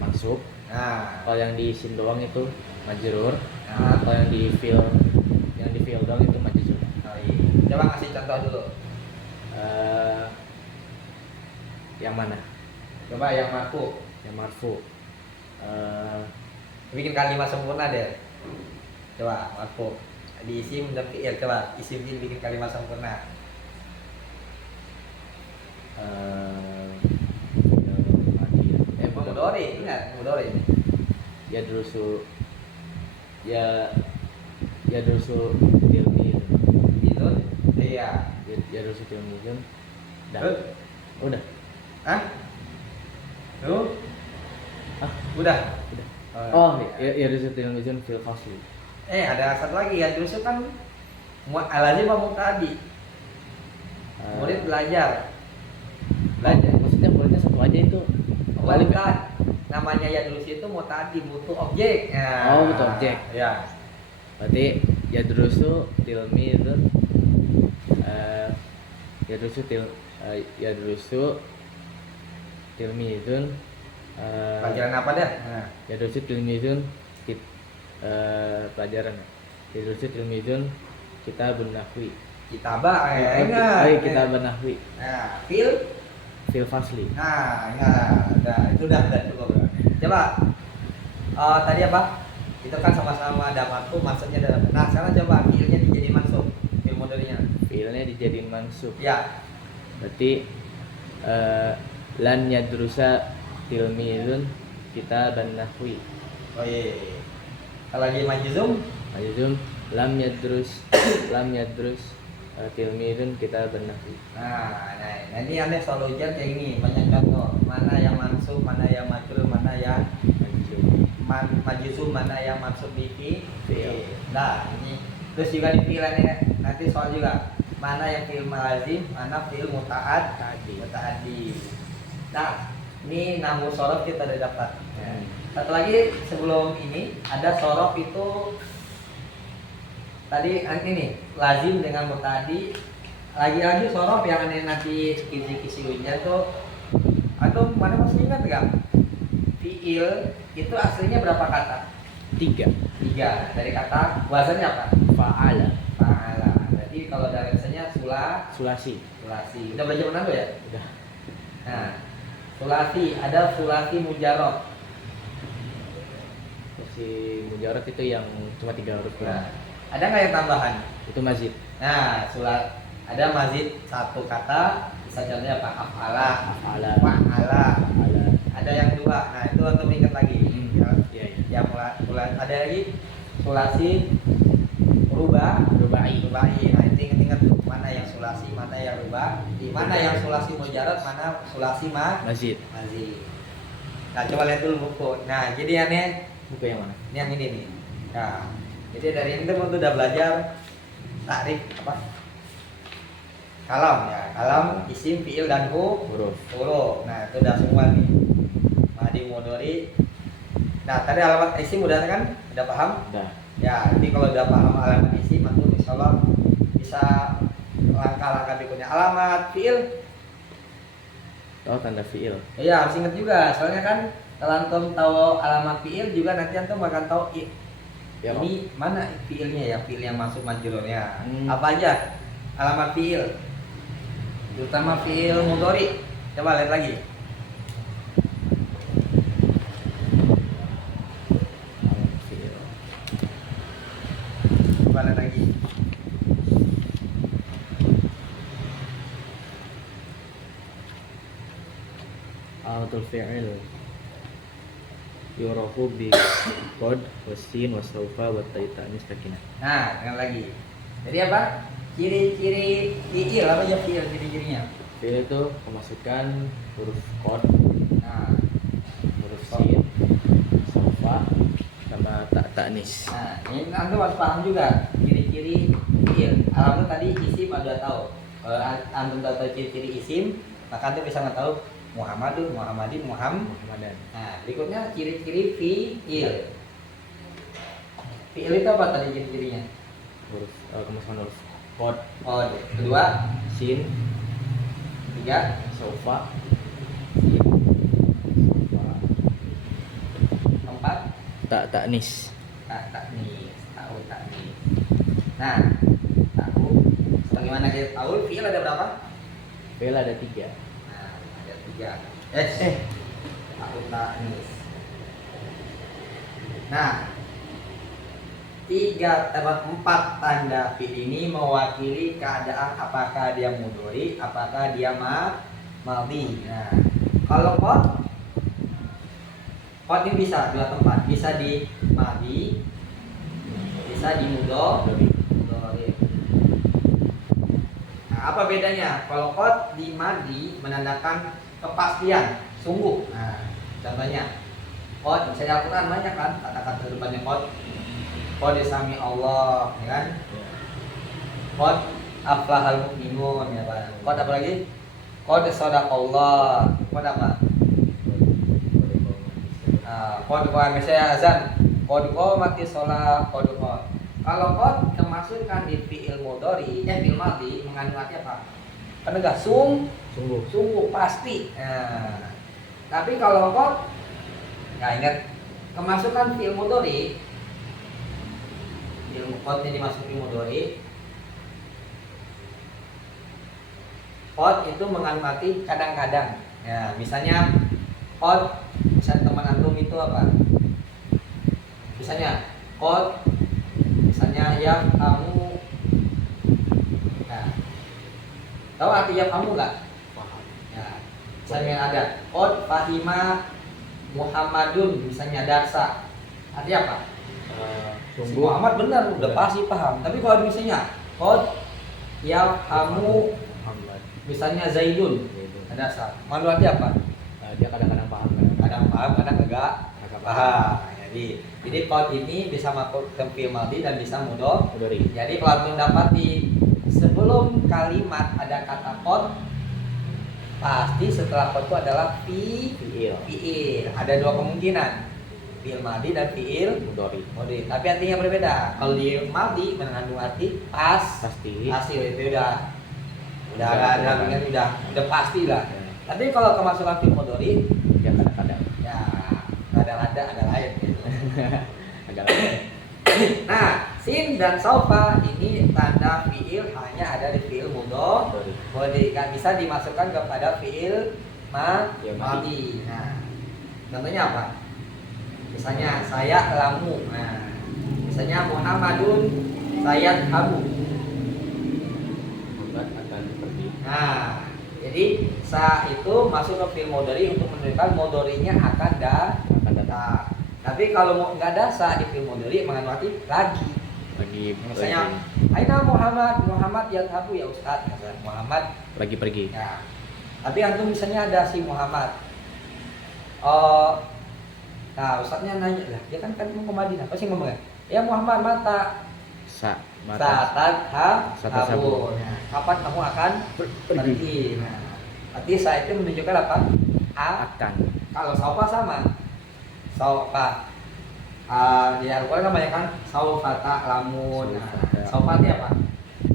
mansub. Nah, Kalau yang di isim doang itu majrur. nah. Kalau yang di fiil doang itu majzum. Oh, iya. Coba kasih contoh dulu. Yang mana? Coba yang marfu. Yang marfu. Bikin kalimat sempurna deh. Coba marfu. Di isim dan fiil, coba isim fiil bikin kalimat sempurna. Mudhari, ingat mudhari ini. Ya drusu ya drusu tilmi Bidun, iya. ya drusu tilmi dah. Tuh. Udah. Hah? Tuh. Ah, Udah. Oh, ya drusu tilmi fil fasli. Ada satu lagi ya, justru kan alazim mau tadi. Murid belajar. Maksudnya muridnya satu aja itu. Bukan. Namanya ya dulu itu mau tadi butuh objek. Ya. Oh, butuh objek. Ya. Berarti ya drusu tilmi itu ya drusu tilmi itu Pelajaran apa dah? Nah. ya drusu tilmi itu pelajaran ya drusu tilmi itu kita benahwi Kitabah ingat. kita benahwi Nah, fil fasli. Nah, ingat. Itu udah cukup. Coba tadi apa? Itu kan sama-sama ada marfu, maksudnya dalam. Nah, sekarang coba fiilnya dijadiin mansub. Fiil mudhari'nya. Fiilnya dijadiin mansub. Ya. Berarti lan yadrusa tilmizun kita benahwi. Oh iya. Kalau lagi majzum, Majzum lam yadrus tilmizun kita benahwi. nah ini aneh soal ujian kayak gini, banyak contoh. Mana yang mansub, mana yang majrur, mana yang Majzum. majzum, mana yang mansub di Fiil. Nah, ini terus juga di fiilannya nanti soal juga. Mana yang fiil lazim, mana fiil mutaaddi. Nah, ini nahwu shorof kita udah dapat. Satu lagi sebelum ini ada shorof itu tadi ini lazim dengan mutaaddi. Lagi-lagi shorof yang aneh nanti kisi-kisi ujian tuh, atau mana masih ingat nggak? Fiil itu aslinya berapa kata? 3. 3. Dari kata bahasanya apa? Fa'ala. Fa'ala. Jadi kalau dari bahasanya Sulasi. sulasi. Udah belajar Manado ya? Udah. Nah, sulasi, ada sulasi mujarrad. Si mujarad itu yang cuma 3 huruf. Nah, ada nggak yang tambahan? Itu mazid. Nah, ada mazid satu kata, bisa contohnya apa? Af'ala, Af'ala. fa'ala. Fa'ala. Ada yang 2. Nah, itu untuk mengingat lagi. Ya, Iya, iya. yang mulai ada lagi sulasi rubai. Nah, itu ingat-ingat tuh, mana yang sulasi, mana yang rubah, di mana yang sulasi mujarrad, mana sulasi Mazid. mazid. Nah, coba lihat dulu buku. Nah, jadi aneh Buku yang mana? ini yang ini nih. Nah, jadi dari ini tuh udah belajar takrif apa? Kalam ya, kalam, isim, fiil dan Huruf. huruf. Nah, itu udah semua nih. Madi mudhari. Nah, tadi alamat isim udah kan? Udah paham? Udah. Ya, jadi kalau udah paham alamat isim, antum insyaallah bisa langkah-langkah berikutnya. Alamat fiil, Oh, tanda fiil. ya harus ingat juga. Soalnya kan kalau antum tahu alamat fiil juga nanti antum akan tahu Ya, ini mana fiilnya ya, fiil yang masuk majrurnya. Apa aja alamat fiil? Terutama fiil mudhari. Coba lihat lagi. Alatul fi'il yurafu bi qad wasin wasaufa wa ta'nis sakinah. Nah, dengan lagi. Jadi apa? Ciri-ciri fiil apa aja fiil ciri-cirinya? Fi'il itu kemasukan huruf qad, Nah, huruf sin, saufa sama ta'nis. nah, ini antum harus paham juga ciri-ciri fiil. Alhamdulillah tadi isim ada tahu. Kalau antum tahu ciri-ciri isim, maka antum bisa tahu Muhammadun, Muhammadin, Muhammadan. Nah, berikutnya ciri-ciri fiil. Fiil itu apa tadi ciri-cirinya? Huruf kemasukan huruf qad, Oh, kedua, sin, ketiga, saufa, sin, saufa, keempat, ta'nis. taknis, tahu taknis. Nah, tahu. Bagaimana kita tahu fiil ada berapa? Fi'il ada 3. Nah, ada 3. Tahu taknis. Nah, 4 tanda fiil ini mewakili keadaan apakah dia mudhari, apakah dia madhi. Nah, kalau qad ini bisa 2 tempat, bisa di madhi, bisa di mudhari. Nah, apa bedanya? Kalau qad di madhi menandakan kepastian, sungguh. Nah, contohnya qad, misalnya Al-Quran banyak kan kata-kata depannya qad. Qad sami Allah, ya kan? Qad aflahal mu'minun, ya Pak. Qad apa lagi? Qad sadaqallah. Qad apa? Qad misalnya azan. Qad qamatis shalah, qad qad. Kalau qad kemasukan di fi'il mudhari, fi'il madhi mengandung arti apa? Penegah sungguh pasti. Nah, tapi kalau qad, ya ingat kemasukan fi'il mudhari, fi'il qadnya dimasuki mudhari, qad itu mengandung arti kadang-kadang. Ya, misalnya qad, misalnya teman antum itu apa? Misalnya qad, misalnya ya kamu. Nah, tahu arti ya kamu nggak? Paham. Ya, misalnya ada qad fahima Muhammadun, misalnya darsa. Artinya apa? Si Sungguh Muhammad benar, udah pasti paham. Tapi kalau misalnya qad ya kamu, Muhammad. misalnya Zaidun, ada darsa. Malu arti apa? Dia kadang-kadang paham, Kadang paham, kadang enggak agak paham. Jadi qad ini bisa masuk ke fi'il madhi dan bisa mudhari. mudhari. Jadi kalau antum dapat di sebelum kalimat ada kata qad, pasti setelah qad itu adalah fi'il. Ada 2 kemungkinan, fi'il madhi dan fi'il Mudhari. mudhari. Tapi artinya berbeda. Kalau di madhi mengandung arti Pasti. itu udah udah pasti lah. Tapi kalau kemasukan fi'il mudhari, Ya kadang-kadang ya ada lain gitu. agak lama. Nah, sin dan saufa ini tanda fiil hanya ada di fiil mudhari. Mudhari. Boleh bisa dimasukkan kepada fiil Ya, madhi. Nah, contohnya apa? Misalnya saya lamu. Nah, misalnya Muhammadun saya kamu. Muhammad akan pergi. Nah, jadi sa itu masuk ke fiil mudhari untuk menunjukkan mudharinya akan datang. Tapi kalau nggak ada sa di fiil mudhari mengandung arti lagi. Misalnya aina Muhammad yadhabu ya Ustaz, misalnya Muhammad lagi pergi. ya. Tapi antum misalnya ada si Muhammad. Nah, Ustaznya nanya lah, dia kan mau ke Madinah, pasti ngomongnya, ya Muhammad mata Mata saat sabun. Nah, kapan kamu akan pergi? Nah, berarti saya itu menunjukkan apa? akan. Kalau saufa sama. Saufa. Di Al-Quran kan banyak kan saufa ta'lamun. Nah, saufa itu apa?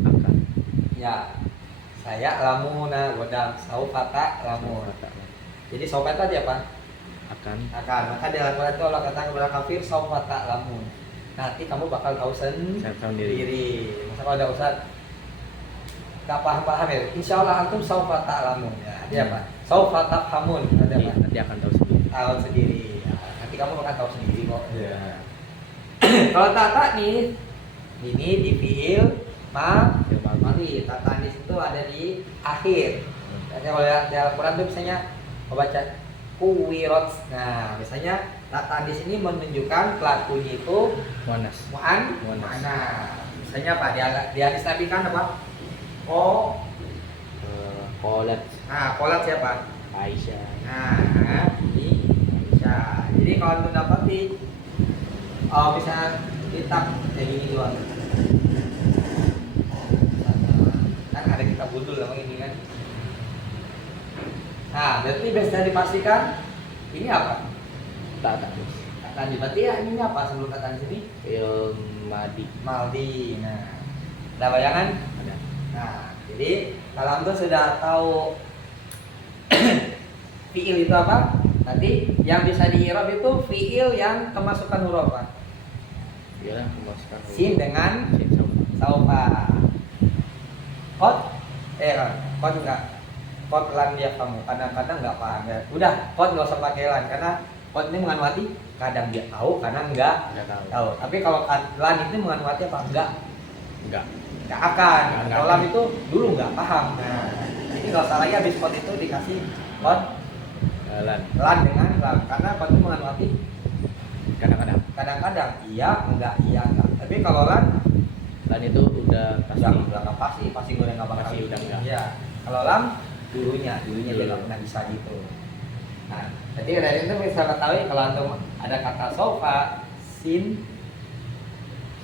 Akan. Ya. Saya lamuna godam saufa ta'lamun. Jadi saufa itu apa? Akan. Maka di Al-Quran itu Allah katakan kepada kafir saufa ta'lamun. Nanti kamu bakal tahu sendiri. Masa kalau ada ustaz gak paham ya, insya Allah antum saufa ta'lamun. Ya, dia apa? Saufa tafhamun. Ada apa? Nanti akan tahu sendiri. Tahu sendiri. Ya, nanti kamu bakal tahu sendiri kok. Ya. Kalau tata nih, ini di fiil madhi. Tata nis itu ada di akhir. Kalau di Al-Quran tuh misalnya baca kuwirat. Nah, biasanya tataan di sini menunjukkan pelakunya itu Monas. mana. Misalnya apa? Di hadis Nabi kan apa? Oh, Kolat kolat siapa? Aisyah. Nah, ini Aisyah. Jadi kalau untuk dapati bisa kitab kayak gini doang. Kan ada kitab budul namanya ini kan. Nah, berarti bisa dipastikan ini apa? Tak. Kata di berarti ya ini apa sebelum kata di sini? Fi'il madi. Maldi. Nah, ada bayangan? Ada. Nah, jadi kalau antum sudah tahu fiil itu apa? Nanti yang bisa di-i'rab itu fiil yang kemasukan huruf apa? Fi'il yang memasukkan huruf. Sin dengan Sin saufa. Kot enggak. Kot lan dia kamu. Kadang-kadang enggak paham ya. Udah, kot enggak usah pakai lan karena kot ini mengandung arti kadang dia tahu, kadang enggak tahu. Tapi kalau lan itu mengandung arti apa? Enggak akan. Kalau lam itu dulu enggak paham. Nah, ini enggak usah lagi habis kot itu dikasih kot lan dengan lam karena kot itu mengandung arti kadang-kadang iya enggak. Tapi kalau lan itu udah pasti. udah nggak pasti gue nggak bakal Pasti udah enggak. Iya. Kalau lam dulunya dia nggak pernah bisa gitu. Nah, jadi dari itu bisa ketahui kalau antum ada kata sofa, sin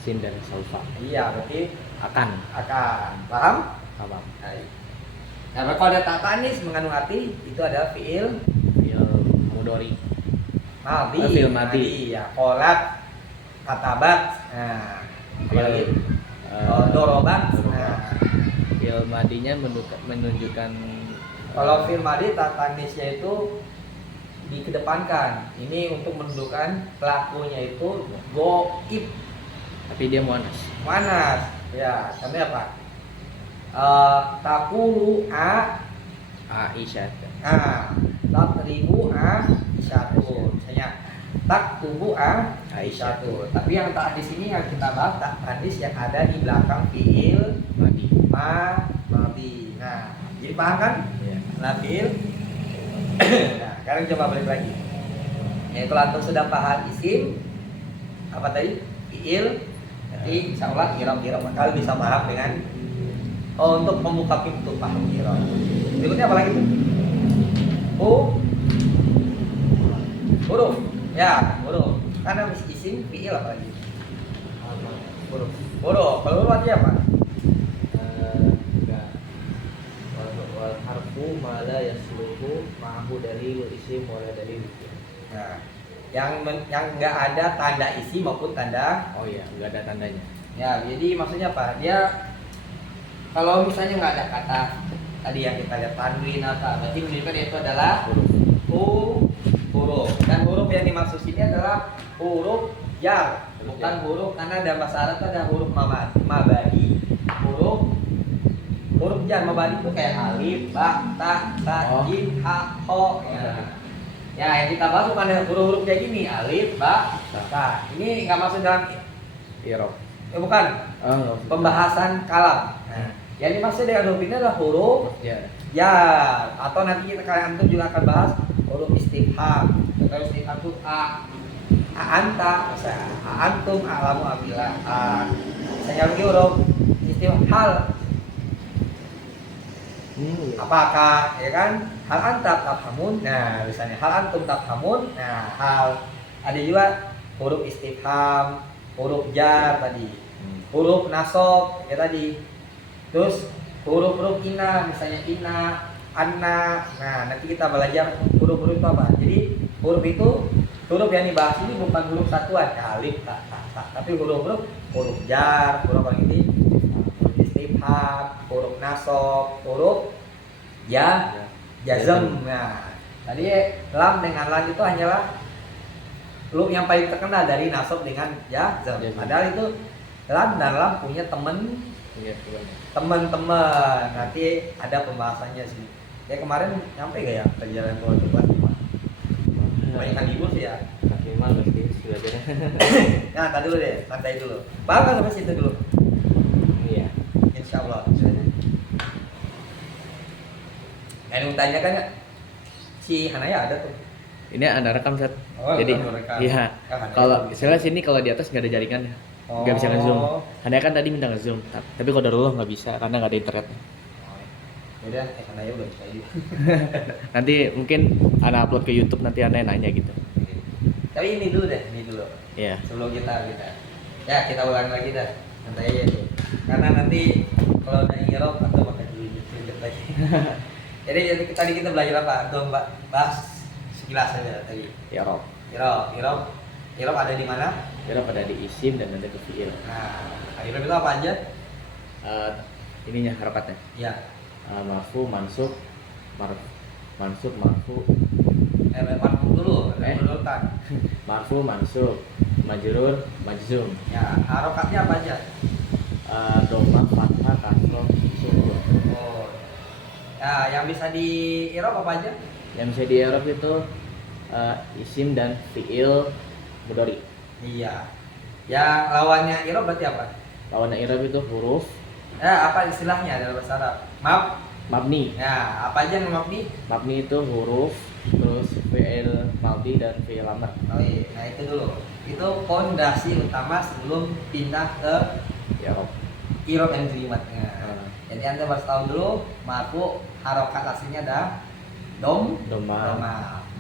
dan saufa. iya berarti Akan. paham? Paham. Baik. Nah, kalau ada tak tanis mengandung arti itu adalah fiil Fi'il mudhari. madhi. Fi'il madhi. Ya, qolat, katabat. Nah, apalagi dorobat. Nah, Fi'il madinya menunjukkan kalau fi'il madhi tak tanisnya itu dikedepankan. Ini untuk menunjukkan pelakunya itu goib, tapi dia muannas. manas. Ya, contohnya apa? Takulu Aisyah. tatribu Aisyatu. Misalnya taktubu Aisyatu. Tapi yang tak di sini yang kita bahas tak hadis yang ada di belakang fiil Madi. madhi. Nah, jadi paham kan? Ya. Nah, fiil. Nah, sekarang coba balik lagi. Ya, kalau antum sudah paham isim apa tadi? Fiil. Nanti insya Allah i'rab bakal bisa paham dengan untuk membuka pintu paham i'rab. Berikutnya apa lagi tuh? Huruf. Ya, huruf. Karena mesti isim fiil apa lagi? Huruf. Kalau huruf artinya apa? Enggak. Wal harfu ma la yasluhu ma'ahu dalil isim wala dalil. Nah, yang enggak ada tanda isi maupun tanda. Oh iya, enggak ada tandanya. Ya, jadi maksudnya apa? Dia kalau misalnya nggak ada kata tadi yang kita lihat tanwin apa, berarti menunjukkan itu adalah huruf. Dan huruf yang dimaksud ini adalah huruf jar, bukan huruf karena ada bahasa Arab itu ada huruf mabadi. Huruf jar mabadi itu kayak alif, ba, ta, jim, ha, ho. Ya, yang kita bahas bukan huruf-huruf kayak gini, alif, ba, ta. Ini nggak masuk dalam I'rab. bukan pembahasan kalam. Nah, yang dimaksud dengan huruf ini adalah huruf ya, atau nanti kita kalian antum juga akan bahas huruf istifham. Kalau istifham itu anta, misalnya antum, alamu, abila. Misalnya lagi huruf istifham apakah, ya kan? Hal anta tafhamun. Nah, misalnya hal antum tafhamun. Nah, hal ada juga huruf istifham, huruf jar tadi, huruf nasab ya tadi. Terus huruf-huruf ina, misalnya ina, anna. Nah, nanti kita belajar huruf-huruf itu apa. Jadi huruf itu, huruf yang dibahas ini bukan huruf satuan, alif, ta, tapi huruf jar, huruf apa ini? Huruf istifham, huruf nasab, huruf jazm. Nah, tadi lam dengan lan itu hanyalah huruf yang paling terkenal dari nasab dengan jazm. Padahal itu lan dan lam punya teman-teman. Nanti ada pembahasannya sih. Ya kemarin nyampe gak ya perjalanan keluar kelas 5? Banyak libur sih ya. Kelas 5 pasti sudah ada. Nah, tadi dulu deh, santai dulu. Paham kan sampai situ dulu? Iya. Insya Allah. Yang mau tanya kan si Hanaya ada tuh. Ini anda rekam set. Oh, Jadi udah rekam. iya. Kan, Kalau ada. misalnya sini kalau di atas nggak ada jaringannya, nggak bisa ngezoom. Anda kan tadi minta ngezoom, tapi kalau dari nggak bisa karena nggak ada internetnya. Udah, sana ya udah bisa aja. Nanti mungkin Anda upload ke YouTube nanti Anda nanya gitu. Tapi ini dulu deh, ini dulu. Iya. Sebelum kita ya kita ulang lagi dah. Santai aja tuh. Karena nanti kalau udah Europe atau makan dulu lagi. Jadi tadi kita belajar apa? Tuh Mbak bahas sekilas aja tadi. Europe. Europe ada di mana? Europe ada di isim dan ada ke fiil. Nah, Europe itu apa aja? Ininya harokatnya. Ya. Marfu, mansub, mansub, marfu, Marfu dulu, urutan. marfu, mansub, majrur, majzum. Ya, harokatnya apa aja? Doma, fathah, kasroh, sukun. Oh. Ya, yang bisa di Europe apa aja? Yang bisa di Arab itu isim dan fiil mudhari. Iya. Yang lawannya Europe berarti apa? Lawan Arab itu huruf Apa istilahnya dalam bahasa Arab? mabni. Ya, apa aja yang mabni? Mabni itu huruf, terus fiil madhi dan fiil amr. Oh iya, nah itu dulu. Itu fondasi utama sebelum pindah ke Arab. Europe yang kalimat. Nah, jadi Anda harus tahu dulu marfu harokat aslinya ada Doma,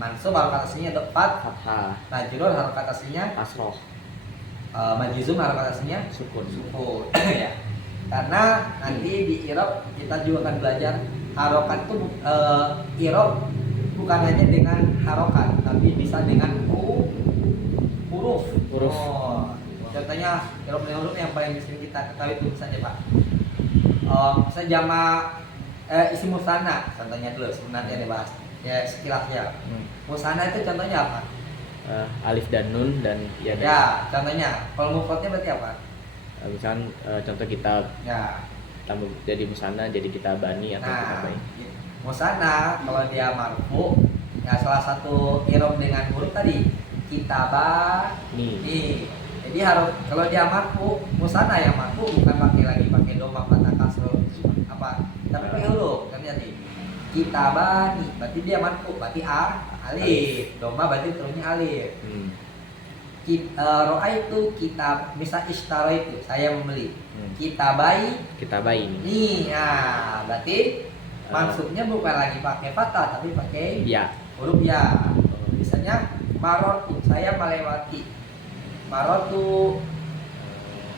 mansub harokat aslinya ada fathah, majrur harokat aslinya kasroh, majzum harokat aslinya sukun. ya. Karena nanti di Europe kita juga akan belajar harokat itu Europe bukan hanya dengan harokat tapi bisa dengan huruf. Oh, contohnya Europe dengan huruf yang paling sering kita ketahui itu misalnya Pak. Misalnya jamak isim musanna contohnya dulu sebenarnya dibahas ya sekilasnya. Musanna itu contohnya apa? Alif dan nun dan ya. Ya, contohnya. Kalau mufradnya berarti apa? Misalkan contoh kitab Ya. tambah jadi musana jadi kita bani atau kita Nah, bayi. musanna kalau dia marfu ya salah satu i'rab dengan huruf tadi Nih. nih. Jadi harus kalau dia marfu musanna yang marfu bukan pakai doma fathah kasroh apa tapi pakai huruf kan jadi kitabani berarti dia marfu berarti alif doma berarti terusnya alif. Roa itu kitab misal ishtaro itu saya membeli kita bayi nih ya berarti maksudnya bukan lagi pakai fathah tapi pakai huruf ya. Misalnya marotu saya melewati marotu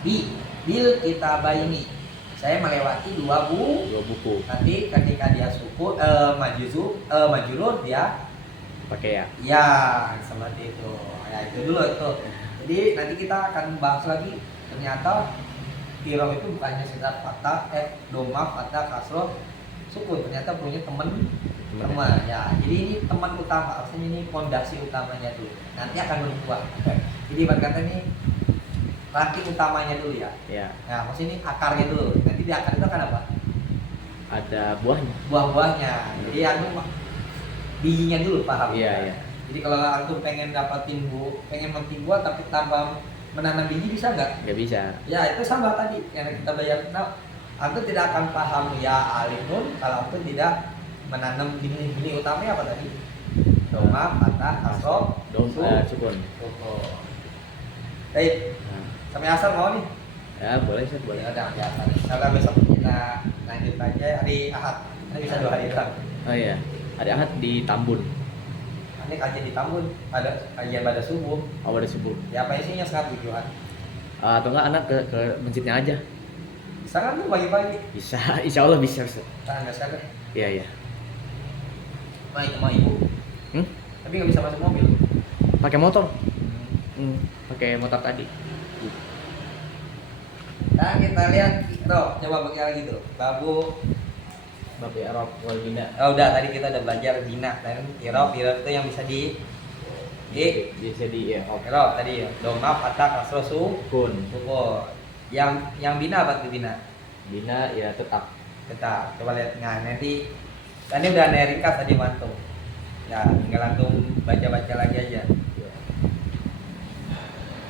bil kita bayi saya melewati dua buku. Nanti ketika dia suku majrur dia pakai ya seperti itu. Ya itu dulu itu. Jadi nanti kita akan bahas lagi ternyata i'rab itu bukannya sekedar fathah, doma, fathah, kasroh, sukun. Ternyata punya teman. Ya. Jadi ini teman utama, artinya ini fondasi utamanya dulu. Nanti akan berbuah. Jadi ibarat kata ini ranting utamanya dulu ya. Nah, maksudnya ini akarnya dulu. Nanti di akar itu akan apa? Ada buahnya. Buah-buahnya. Jadi aku bijinya dulu paham. Iya. Jadi kalau antum pengen nanti buah tapi tanpa menanam biji bisa nggak? Nggak bisa. Ya itu sama tadi yang kita bayar. Nah, antum tidak akan paham ya alif nun kalau antum tidak menanam bini utamanya apa tadi? Doma, fathah, kasroh, sukun. Baik. Sampai asal mau nih? Ya boleh sih boleh. Ya udah biasa. Kalau besok kita lanjut aja hari Ahad. Ini bisa 2 hari doang. Oh iya. Hari Ahad di Tambun. Ini kajian di Tambun, ada kajian pada subuh. Oh pada subuh. Ya apa isinya saat tujuan? Atau enggak anak ke masjidnya aja? Bisa kan tuh pagi-pagi? Bisa, insya Allah bisa. Kan nggak sadar. Iya. Sama ibu. Tapi nggak bisa masuk mobil. Pakai motor. Pakai motor tadi. Nah kita lihat tuh, coba bagi lagi tuh. Bab Arab wal bina. Oh udah tadi kita udah belajar bina dan i'rab itu yang bisa bisa di i'rab tadi ya. Doma, fathah, kasroh, sukun. Yang bina apa tuh bina? Bina ya tetap. Coba lihat nanti tadi udah ada ringkas tadi mantung. Ya tinggal antum baca-baca lagi aja.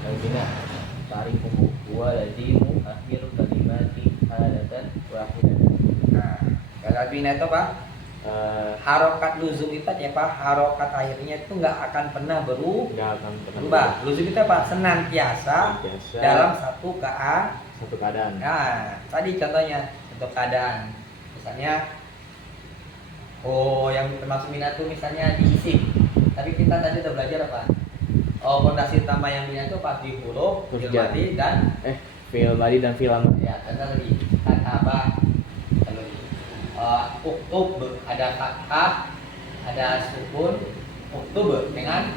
Wal bina tarifuhu wa lazimu akhiru kalimati hadatan wahidatan. Nah, kalau bina itu apa? Harokat luzum itu apa? Harokat akhirnya itu nggak akan pernah nggak akan pernah berubah. Luzum itu apa? Senantiasa dalam satu keadaan. Nah, tadi contohnya untuk keadaan. Misalnya, yang termasuk minat itu misalnya di isim. Tapi kita tadi udah belajar apa? Fondasi utama yang minat itu pas di huruf, fi'il madi dan fi'il madi dan fi'il amr. ya, contoh tadi apa? Uktub ada fathah, ada sukun, uktub dengan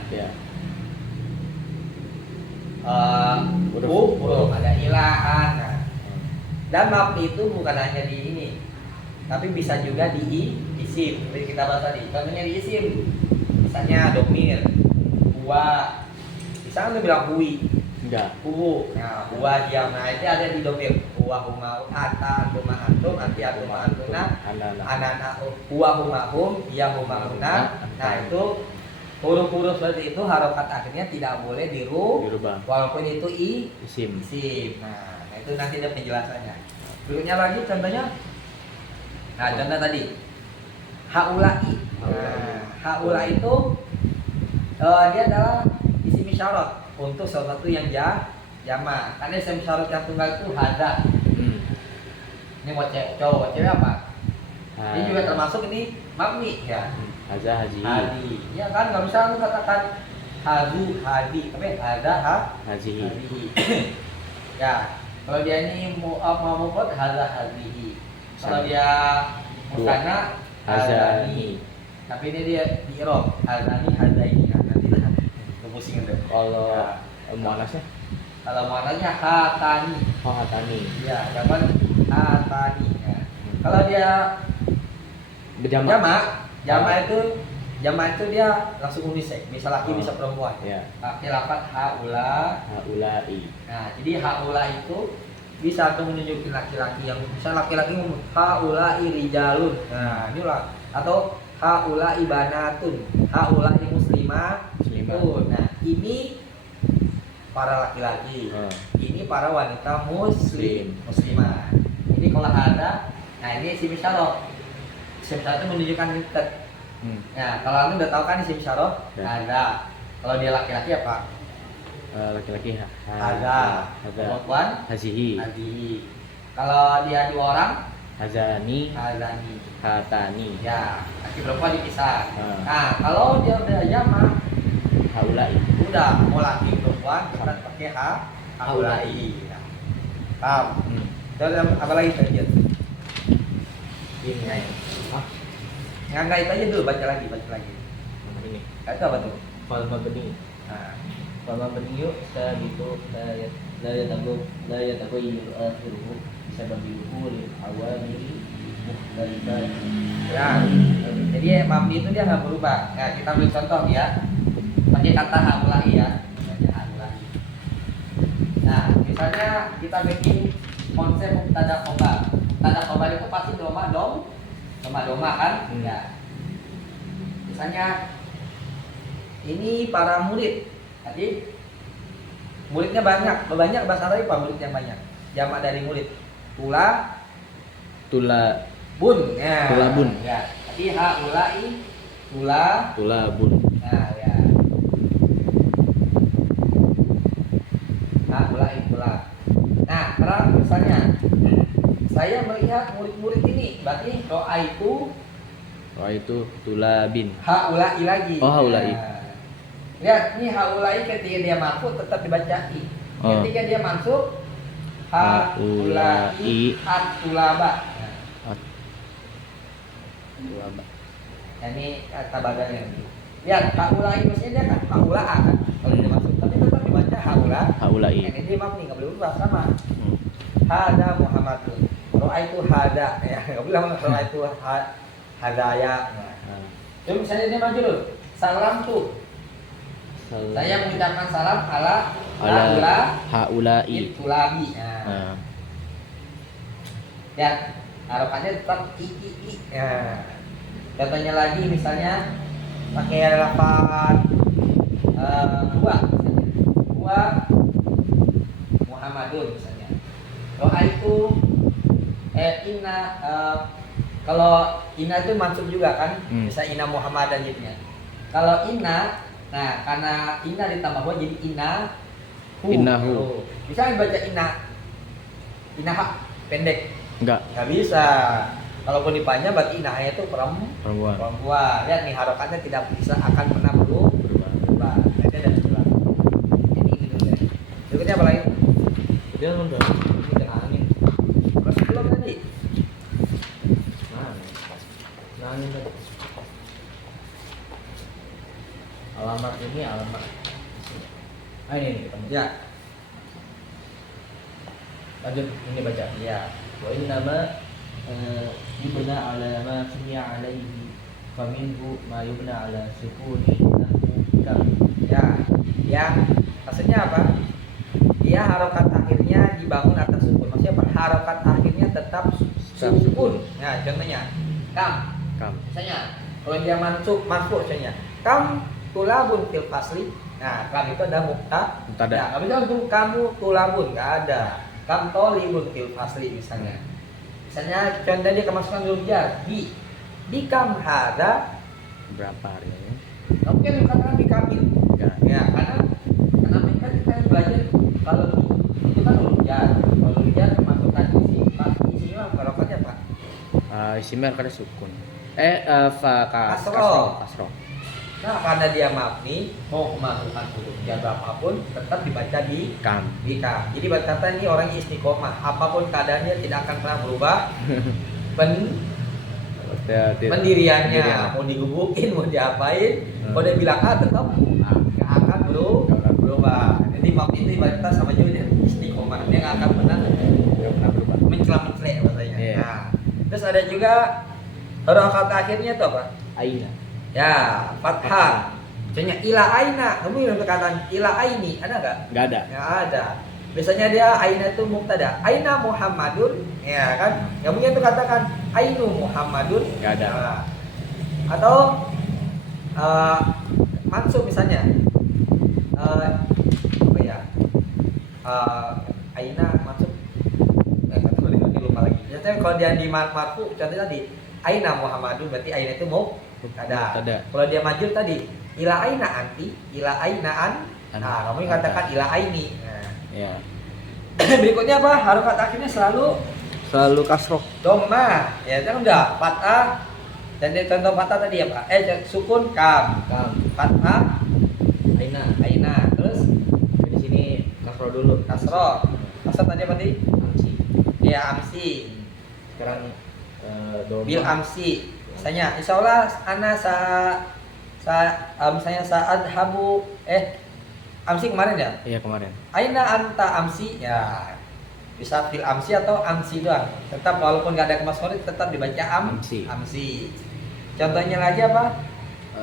huruf ada ilahan. Nah, dan mabni itu bukan hanya di ini, tapi bisa juga di isim. Seperti kita bahas tadi. Contohnya di isim, misalnya domir, huwa, misalnya bilang huwi, enggak, nah huwa diam. Nah itu ada di domir. Huwa huma ata huma antum anti antuma antuna anak huwa huma hum dia huma huna. Nah itu huruf-huruf seperti itu harokat akhirnya tidak boleh dirubah walaupun itu isim. Nah itu nanti ada penjelasannya. Berikutnya lagi contohnya. Nah contoh tadi haulai. Nah haulai itu dia adalah isim isyarat untuk sesuatu yang jamak. Karena isim isyarat yang tunggal itu hada. Ini mau cowok cewek apa? Ini juga termasuk ini mabni ya. Haza haji. Ya kan nggak bisa lu katakan hadu hadi, tapi ada haji. Ya kalau dia ini mau mufrad haza hazihi. Kalau dia musanna hazani. Tapi ini dia di i'rab hazani hazaini. Nanti lah pusing itu. Kalau muannasnya? Kalau muannasnya hatani. Hatani. Ya, jawaban hatani. Ya. Kalau dia jamak itu dia langsung unisex, bisa laki bisa perempuan. Ya. Pakai lafaz haulai. Nah, jadi haula itu bisa untuk menunjukkan laki-laki yang bisa laki-laki ngomong haulai rijalun. Nah, inilah atau haulai banatun, haulai muslimatun. Nah, ini para laki-laki. Ini para wanita muslimah. Ini kalau ada, nah ini isim isyarat. Isim isyarat itu menunjukkan nitat. Nah, kalau anda udah tahu kan isim isyarat ada. Kalau dia laki-laki apa? Laki-laki ada. Perempuan hazihi. Kalau dia dua orang hazani. Hatani. Ya, laki perempuan dipisah. Nah, kalau dia udah jamak haulai. Udah mau laki perempuan kita pakai haulai. Paham? Terus apa lagi tadi? Ini ya. Nggak itu aja dulu, baca lagi. Ini. Itu apa tuh? Fal mabni. Nah, fal mabni sabitu la yataghayyaru akhiruhu bisababihi lil awamil mukhtalifah. ya. Jadi mabni itu dia nggak berubah. Nah, kita ambil contoh ya. Pakai kata haulai ya. Nah, misalnya kita bikin konsep mubtada khobar. Mubtada khobar itu pasti doma kan? Ya. Misalnya ini para murid. Tadi muridnya banyak bahasa Arab apa murid yang banyak? Jamak dari murid. Tulabun. Ya. Tulabun. Ya. Jadi haulai Tulabun. Nah, ya. Nah, sekarang misalnya saya melihat murid-murid ini, berarti doa itu tulabin. haulai lagi. Oh, haulai. Nah, lihat nih haulai ketika dia masuk tetap dibaca i. Ketika dia masuk haulai at-tulaba. Tulaba. Ini kata badannya. Lihat haulai maksudnya dia kan haulaa kan kalau dia masuk, tapi tetap dibaca haulai. Ini dia mabni nggak boleh berubah sama. Hada Muhammadun. Roa itu hada ya, nggak bilang roa itu hadaya. Jadi misalnya dia maju dulu, salam tuh. Saya mengucapkan salam ala haulai. Itulabi. Nah. Ya, harokatnya tetap i. Ya. Contohnya lagi misalnya pakai lafaz huwa Muhammadun misalnya. Roa itu inna Kalau ina itu mansub juga kan, Hmm. bisa ina Muhammadan jadinya. Kalau ina, nah karena ina ditambah waw jadi ina hu. Innahu. Tuh. Bisa dibaca ina pendek, Enggak, nggak bisa. Kalaupun dipanjang berarti ina itu perempuan. perempuan. Lihat nih harokatnya tidak bisa akan pernah berubah. Nanti ada sebelah. Jadi ini dulu ya. Berikutnya apa lagi? Dia udah ini kena angin. Masih belum tadi. Nah ini tadi. Alamat ini alamat. Ini kita Ya, lanjut ini baca. ya. Wa inna ma yubna ala ma sunya alaihi faminhu ma yubna ala sukuni nahu kam. Ya, yang maksudnya apa? Dia harokat akhirnya dibangun atas sukun. Maksudnya apa? Harokat akhirnya tetap sukun. Nah, contohnya kam. Kam. Misalnya kalau dia marfu misalnya kam tulabun fil fasli. Nah, kam itu ada Mubtada. Nah, kalau misalnya untuk kamu tulabun nggak ada. Kam tolibun fil fasli misalnya. Misalnya contohnya dia kemasukan dulu di kam hada. Berapa harinya? Mungkin dikatakan di kamin. Enggak. Ya, karena mereka kita belajar kalau itu kan ujar. Kalau ujar memasukkan isi, Pak. Isinya barokahnya Pak. Isimnya karena sukun. Kasroh. Kasroh. Nah, karena dia mabni, mau memasukkan huruf ya berapapun tetap dibaca di Kam. kam. Jadi berkata ini orang istiqomah, apapun keadaannya tidak akan pernah berubah. Pendiriannya mau digubukin, mau diapain, mau dia bilang tetap nggak akan berubah. Jadi mabni itu ibaratnya sama juga dengan istiqomah, dia nggak akan pernah berubah. mencela-mencela bahasanya. Iya. Nah, terus ada juga harokat akhirnya itu apa? Aina. Ya, fathah. Misalnya ila aina, kamu yang perkataan ila aini, ada nggak? Enggak ada. Nggak ada. Biasanya dia aina itu mubtada. Aina Muhammadun, ya kan? Yang mungkin itu katakan ainu Muhammadun. Nggak ada. Nah, atau mansub misalnya. Apa ya? Aina mansub. Nggak tahu deh, nanti lupa lagi. Biasanya kalau dia di marfu, contohnya tadi aina Muhammadun, berarti aina itu ada. Kalau dia majul tadi ila aina anti, ila aina an. Nah, kamu yang katakan ila aini. Nah. Ya. Berikutnya apa? Harokat akhirnya selalu kasroh. doma. Ya, kan udah fathah. Dan dia contoh fathah tadi apa? Sukun kam. Fathah aina. Terus Di sini kasroh dulu. kasroh. Kasroh tadi apa tadi? Amsi. Ya, amsi. Sekarang doma. Bil amsi. Misalnya, insya Allah ana misalnya saat habu amsi kemarin ya? Iya kemarin. Aina anta amsi ya bisa fil amsi atau amsi doang. Tetap walaupun nggak ada kemasukan tetap dibaca amsi. Contohnya lagi apa?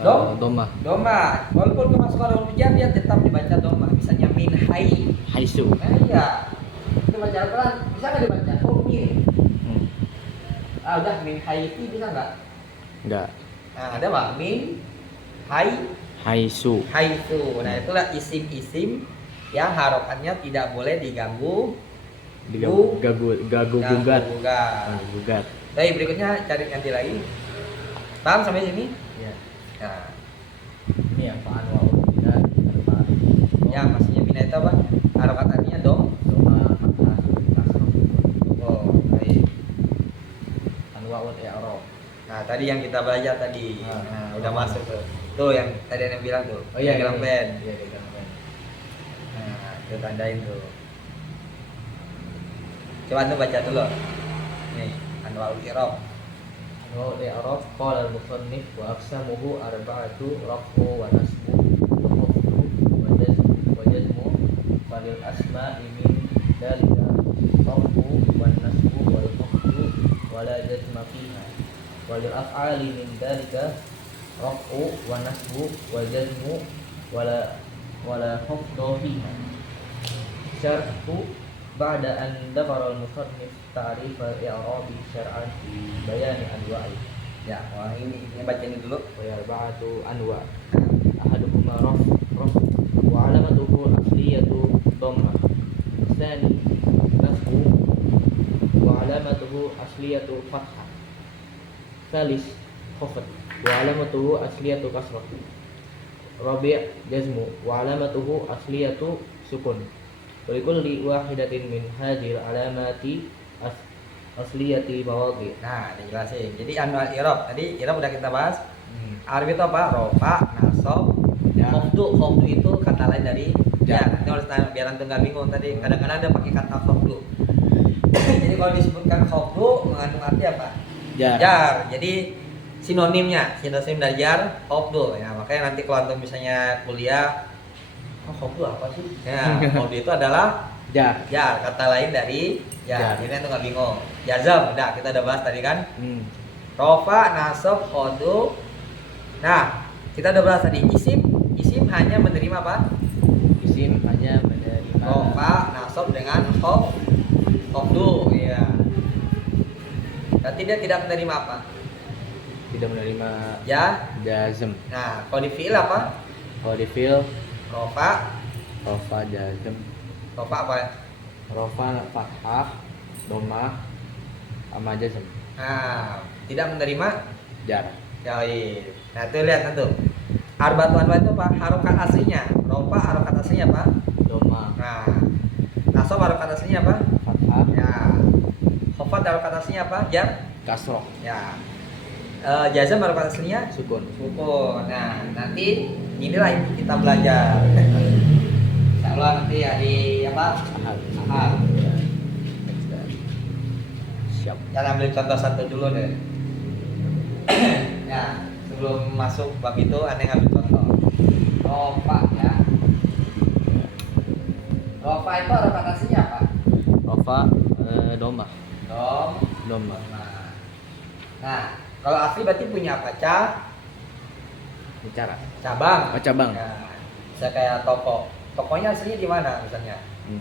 Doma. Doma. Walaupun kemasukan huruf jar dia tetap dibaca doma. Misalnya min hai. Haisu. Iya. Itu baca pelan. Bisa nggak dibaca? Oh min. Udah min hai itu bisa nggak? Enggak. Nah ada pak min hai. Haisu. Haitu. Nah itulah isim-isim yang harokatnya tidak boleh diganggu. Gagu gugat. Gugat. Baik, berikutnya cari ganti lagi. Paham sampai sini? Ya. Nah, Ini yang fa'an wa ubina arba'at. ya maksudnya bina itu apa? Harokat artinya dom. Doma fathah kasroh. Oh, baik. Anwa'ul i'rab. Nah, tadi yang kita belajar tadi. Nah, udah masuk tuh. Tuh yang tadi yang bilang tuh. Oh iya, bilang pen. Iya, pegang pen. Nah, kita tandain tuh. Coba tuh baca dulu. Nih, anwaul i'rab. Anwa'ul i'rab qala al-musannif wa aqsamuhu arba'atu raf'u wa nasbu wa khafdu wa jazmu falil asma'i min dalika raf'u wa nasbu wal khafdu wa la jazma fiha walil af'ali min dalika raf'u wa nasbu wa jazmu wala khafdu fiha syarhu ba'da an dzakara al-musannif ta'rif al-i'rab syar'an fi bayan anwa'i Ya, wah ini baca ini dulu. wa arba'atu anwa' ahaduhuma raf wa 'alamatuhu asliyatu dhamma tsani nasbu wa 'alamatuhu asliyatu fathah Salis khafat wa alamatuhu asliyatu kasrah. Rabi' jazmu wa alamatuhu asliyatu sukun. Wa likulli wahidatin min hadhil alamati asliyati mawadi'. Nah, dijelasin. Jadi anwar i'rab. Tadi i'rab udah kita bahas. Arab itu apa? Rofa, nasab, khafdu. Khafdu itu kata lain dari jar. Ini harus tanya biar antum nggak bingung tadi. Kadang-kadang ada pakai kata khafdu. Jadi kalau disebutkan khafdu mengandung arti apa? Jar. Jadi sinonimnya, sinonim dari jar, khafdu. Ya, makanya nanti kalau antum misalnya kuliah, oh khafdu apa sih? Ya, khafdu itu adalah Jar. jar, kata lain dari jar. Jadi antum nggak bingung. Jazam, udah kita udah bahas tadi kan? Rofa, nasab, khafdu. Nah, kita udah bahas tadi isim hanya menerima apa? Isim hanya menerima Rofa, nasab dengan khafdu, ya. Berarti dia tidak menerima apa? tidak menerima Ya. jazm. Nah, kalau di fi'il apa? Kalau di fi'il Rofa, rafa jazm, rofa apa? rafa fathah, dhammah, sama jazm. Nah, tidak menerima Jar. ya. Nah, tuh lihat tuh. Arbatu anwa itu apa? Harokat aslinya. Rofa harokat aslinya apa? Dhammah, Nah, nasab harokat aslinya apa? fathah, Ya. Khafat harokat aslinya apa? Jar. kasroh, Ya. Jazam harokat aslinya sukun. sukun. Nah, nanti inilah yang kita belajar. Insyaallah nanti hari apa? Ahad. Ahad. Siap. Kita ambil contoh satu dulu deh. Ya, sebelum masuk bab itu aneh ngambil contoh. Rofa ya. Rofa itu harokat aslinya apa? Rafa dhammah, Dom. dhammah. Nah, kalau asli berarti punya apa? Bicara. Cabang. Oh, cabang. Ya, bisa kayak toko. Tokonya aslinya di mana misalnya? Hmm.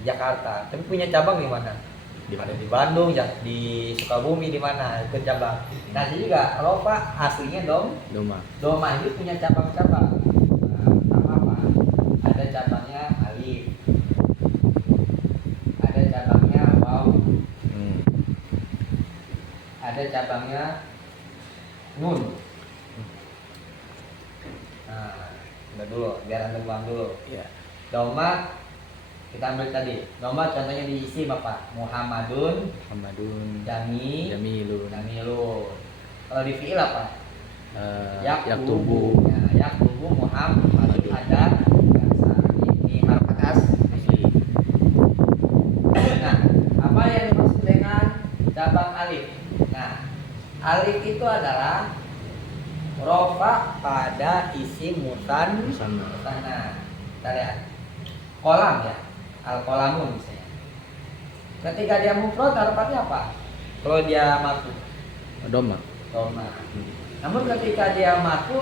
Jakarta. Tapi punya cabang di mana? Di mana? Ada di Bandung, ya, di Sukabumi di mana? Itu cabang. Nah, jadi juga Rofa aslinya Dhammah. Doma ini punya cabang-cabang. Nah, pertama apa? Ada cabangnya alif. Ada cabangnya waw. Ada cabangnya nun. Nah, udah dulu, biar anda buang dulu. Ya. Doma kita ambil tadi. Doma contohnya diisi apa? Muhammadun, Muhammadun, Jamilun. Jamilun, Kalau di fi'il apa? yaktubu, Ya, yaktubu Muhammadun ada biasa. Ini harkat asli. Nah, apa yang dimaksud dengan cabang alif? Nah, alif itu adalah rofa pada isim musanna. Kita lihat kolam ya, al kolamun misalnya. Ketika dia mufrad harokatnya apa? Kalau dia marfu, dhammah. doma. Namun ketika dia marfu,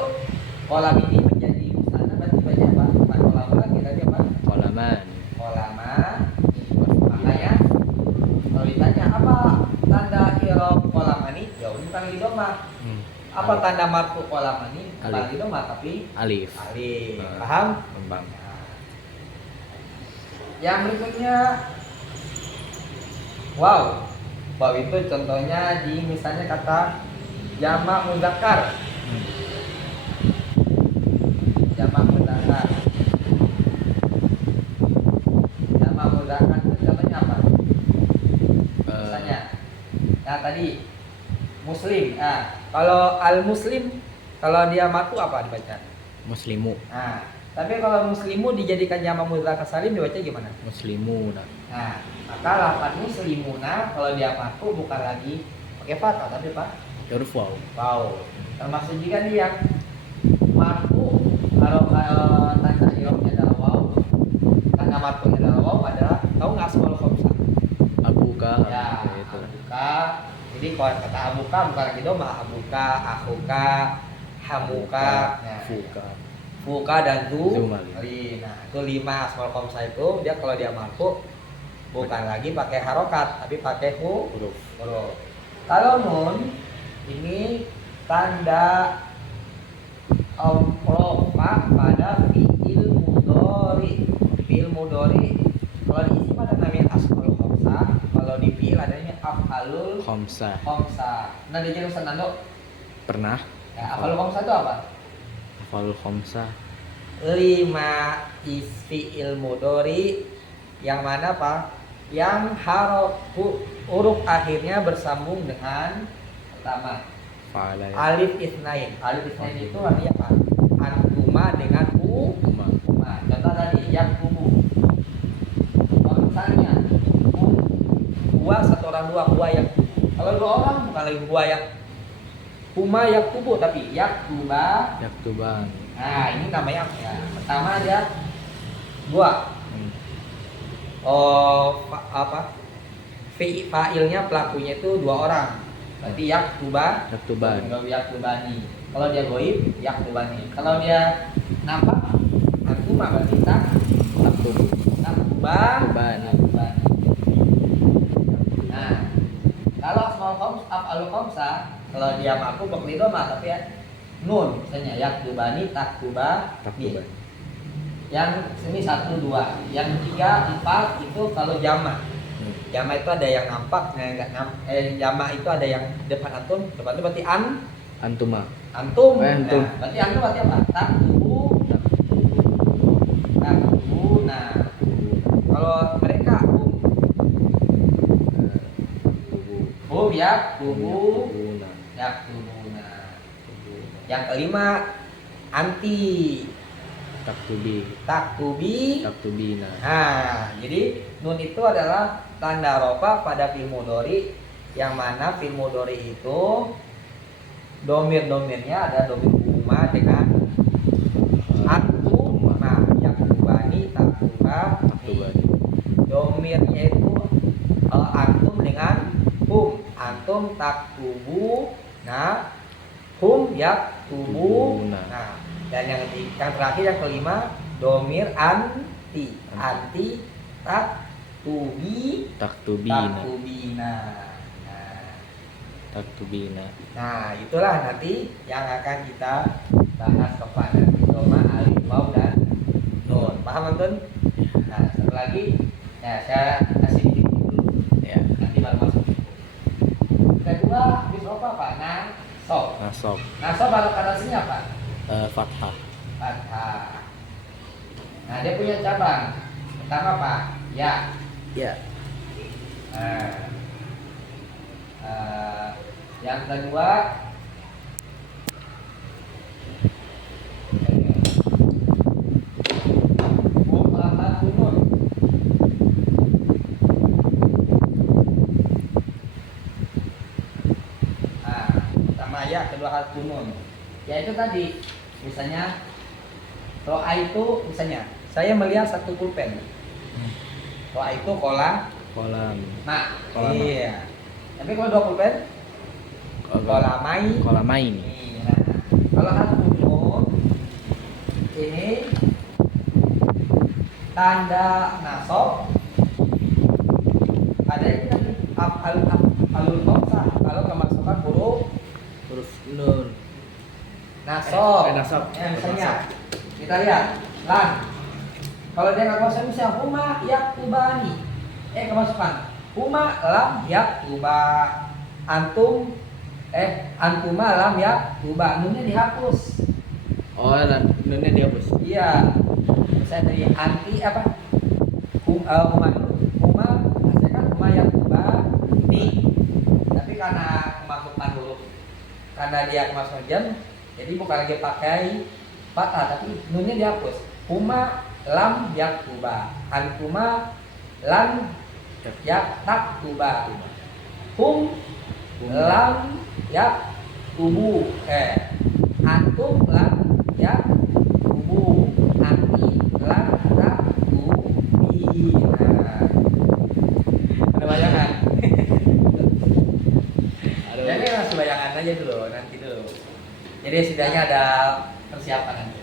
kolam ini menjadi musanna berarti baca apa? Bukan kolam lagi, tadi apa? Qalaman. Kolama. Makanya kalau ditanya apa tanda i'rab kolamani, jawabnya bukan lagi doma. Apa tanda marfu kolamani? Bukan Alif. lagi doma tapi Alif. alif. Nah. Paham? Kembang. Yang berikutnya wow. Wow itu contohnya di misalnya kata jamak muzakkar. Jamak muzakkar. Jamak muzakkar itu contohnya apa? Misalnya. Nah, tadi muslim. Nah, kalau al muslim kalau dia matu apa dibaca? Muslimu. Nah, tapi kalau muslimu dijadikan jamak muzakkar salim dibaca gimana? Muslimuna. Nah, maka lafaz muslimuna kalau dia matu bukan lagi pakai fathah tapi apa? Huruf waw. Wow. Termasuk juga nih yang marfu kalau tanda i'rabnya adalah waw, tanda marfunya adalah waw adalah tahu nggak asmaul khamsah? Abuka. Ya, Itu. abuka. Jadi kalau kata abuka bukan lagi doma, abuka, akhuka, hamuka, nah, Fuka. fuka dan Zumali. Nah, itu 5 asmaul khamsah itu dia kalau dia marfu bukan lagi pakai harokat tapi pakai huruf. Kalau nun ini tanda rofa pada fi'il mudhari. Fi'il mudhari kalau diisi pada namanya asmaul khamsah, kalau di di fiil adanya af'alul Khamsa. khamsa. Nah, di Ustaz Nando. Pernah. Ya, af'alul khamsa itu apa? Af'alul khamsa. 5 fiil mudhari yang mana apa? Yang huruf akhirnya bersambung dengan pertama Fa'ala. alif isnain. Alif isnain itu artinya apa? Antuma dengan Uma. uma. Contoh tadi yang kubu. Kalau misalnya dua satu orang dua yang kalau dua orang bukan lagi dua yang kuma yang kubu tapi yang kuba. Yaktuban. Nah ini namanya ya. Pertama dia dua. Apa? Fa'ilnya pelakunya itu dua orang. Berarti yaktuba. Yaktuban. Yaktubani. Kalau dia goib yaktubani. Kalau dia nampak antuma berarti Yaktubu. taktuba. Bani. Nah, kalau af'alul khamsa kalau dia mampu berkelidoma tapi ya nun misalnya yaktubani taktuba. Taktuban. Yang sini 1 2, yang 3 4 itu kalau jamak. Jamak itu ada yang nampak, enggak jamak itu ada yang depan antum, depan itu berarti Antuma. antum. Antum. Nah, berarti antum berarti apa? Taktubu. Nah. Kalau mereka ya tubuh. Yang kelima anti taktubi. Taktubina. Nah, jadi nun itu adalah tanda rofa pada fi'il mudhari yang mana fi'il mudhari itu domir-domirnya ada domir umma dengan antum. Nah, yang kubani taktuba. Domirnya itu antum dengan hum. Antum taktubu. Nah, hum yaktubu. Nah, dan yang terakhir yang kelima domir anti taktubina. Nah, itulah nanti yang akan kita bahas kepada doma alif waw dan nun. Paham Antun? Nah, satu lagi ya saya kasih dikit dulu ya, nanti baru masuk. Kedua habis apa? Nasab. Nasab kalau kadasinya apa? Fathah. Nah, dia punya cabang. Pertama apa? Ya. Yang kedua nun. Pertama ya, kedua harfu nun. Ya itu tadi. Misalnya roa itu misalnya saya melihat satu pulpen. Roa itu kolam. Nah, iya. Tapi kalau dua pulpen Kolamain. Nah, kalau harfu nun ini tanda nasab ada itu tadi af'alul khamsa kalau kemasukan huruf nun. nasab. Nasab. Misalnya kita lihat lan. Kalau dia nggak kosong misalnya huma yaktubani. Kemasukan huma lam yaktuba. Antuma lam yaktuba. Nunnya dihapus. Nunnya dihapus. Iya. Misalnya dari anti apa? Huma saya kan huma yaktuba ni. Tapi karena kemasukan huruf karena dia kemasukan jam jadi bukan lagi pakai fathah tapi nunnya dihapus. Huma lam yaktuba. Antuma lam yaktuba. Hum lam yaktubu. Antum lam yaktubu. Anti lam yaktubi. Ada bayangan? Jadi langsung bayangan aja dulu nanti dulu. Jadi setidaknya ada persiapan nanti.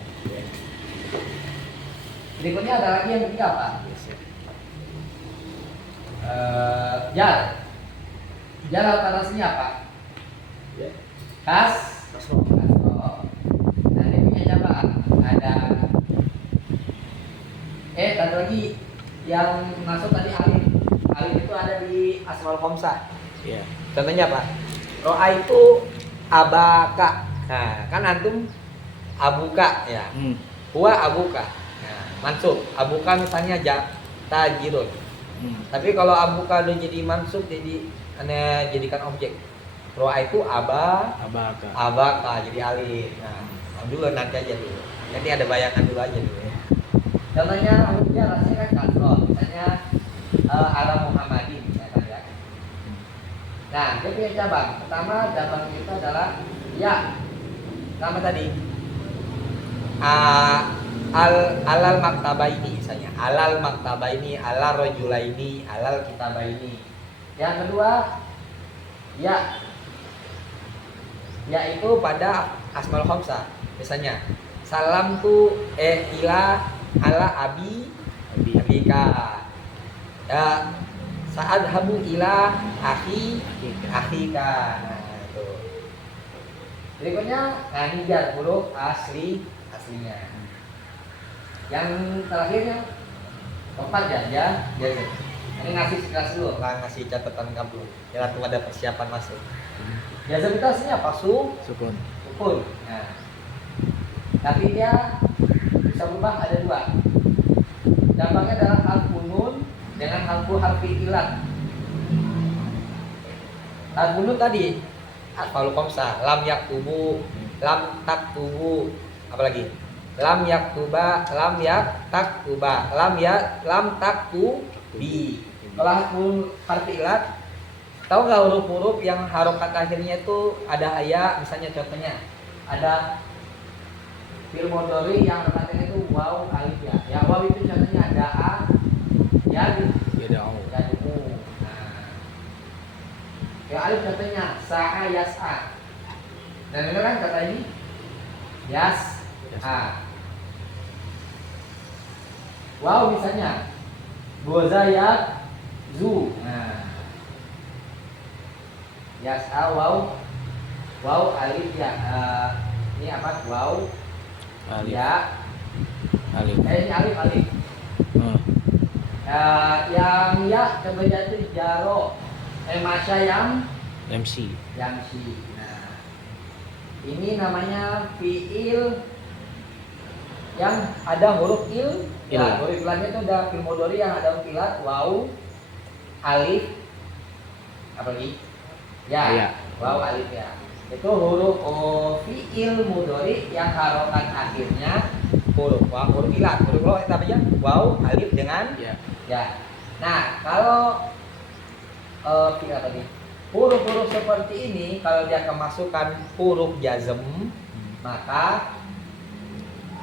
Berikutnya ada lagi yang ketiga apa? Jar alternasinya apa? Kasroh. Nah ini punya cabang. Ada tadi lagi yang masuk tadi alif alif itu ada di asmaul khamsah. Iya. Contohnya apa? Ro'a itu abaka. Nah, kan antum abuka ya. Huwa abuka. Nah, mansub. Abuka misalnya tajirun. Tapi kalau abuka udah jadi mansub jadi jadikan objek. Ro'a itu abaka jadi alif. Nah, dulu nanti aja dulu. Nanti ada bayangan dulu aja dulu ya. Contohnya hurufnya rasanya kan kasroh. Misalnya ala Muhammadin misalkan ya. Nah, dia punya cabang. Pertama cabang itu adalah ya. Nama tadi alal maktabaini misalnya. Alal maktabaini, alal rajulaini, alal kitabaini. Yang kedua ya. Yaitu pada asmaul khamsah. Misalnya salam tu ila ala abika. Ya, saat habu ila akhika. Nah, itu. Berikutnya jar huruf aslinya. Yang terakhirnya keempat ya. Ini ngasih sekelas dulu, ngasih catatan kamu. Ya, tuh ada persiapan masuk. Jazm itu aslinya apa? Sukun. Nah, tapi dia bisa berubah ada dua. Dampaknya adalah harfu nun dengan harfi ilat. Harfu nun tadi asmaul khamsah, lam yaktubu, lam taktubu, apalagi? Lam yaktuba, lam yaktaktuba, lam taktubi. Kalau harfi ilat, tahu nggak huruf-huruf yang harokat akhirnya itu ada ya, misalnya contohnya ada fi'il mudhari yang harokat itu waw alif ya. Ya waw itu contohnya ada a ya Yada'u. Nah, ya alif contohnya sa'a yas'a. Dan ini kan kata ini yas'a. Waw misalnya goza ya zu. Nah, yas'a waw alif ya. Ini apa? Waw Alif. ya Alif. ini alif. Yang ya coba itu jaro. Masya MC. yamsi. Nah, ini namanya fiil yang ada huruf il. Ya, huruf ilatnya itu ada fiil mudhari yang ada huruf ilat waw alif apalagi ya. Waw alif ya. Itu huruf fiil mudhari yang harokat akhirnya huruf ilat. Huruf waw itu apa ya? Waw alif dengan ya. Nah, kalau fiil apa nih? Huruf-huruf seperti ini kalau dia kemasukan huruf jazm, maka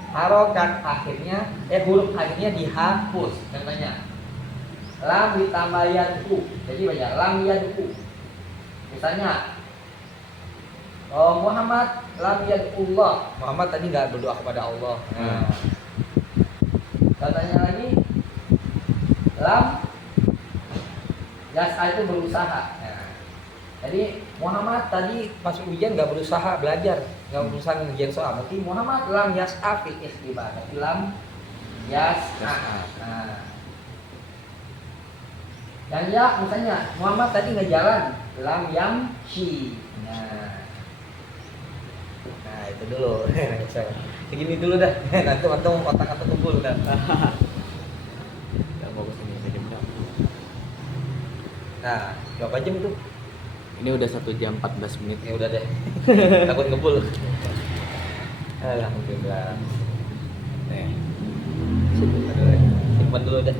harokat akhirnya huruf akhirnya dihapus. Contohnya lam ditambah yadku, jadi banyak lam yadku. Misalnya Muhammad lam yadullah. Muhammad tadi nggak berdoa kepada Allah. Nah, katanya lagi lam yas'a itu berusaha. Nah, jadi Muhammad tadi masuk ujian nggak berusaha belajar, nggak berusaha ngerjain soal. Berarti Muhammad lam yas'a fil istiba. Tapi lam yas'a. Nah, yang ya misalnya Muhammad tadi ngejalan lam yamshi. Nah itu dulu. Segini dulu dah. Nanti otak kumpul dah. Yang bagus ini saya jam. Nah, berapa jam tuh? Ini udah 1 jam 14 menit. Ya udah deh. Takut ngebul. Alhamdulillah. Nih. Simpan dulu deh.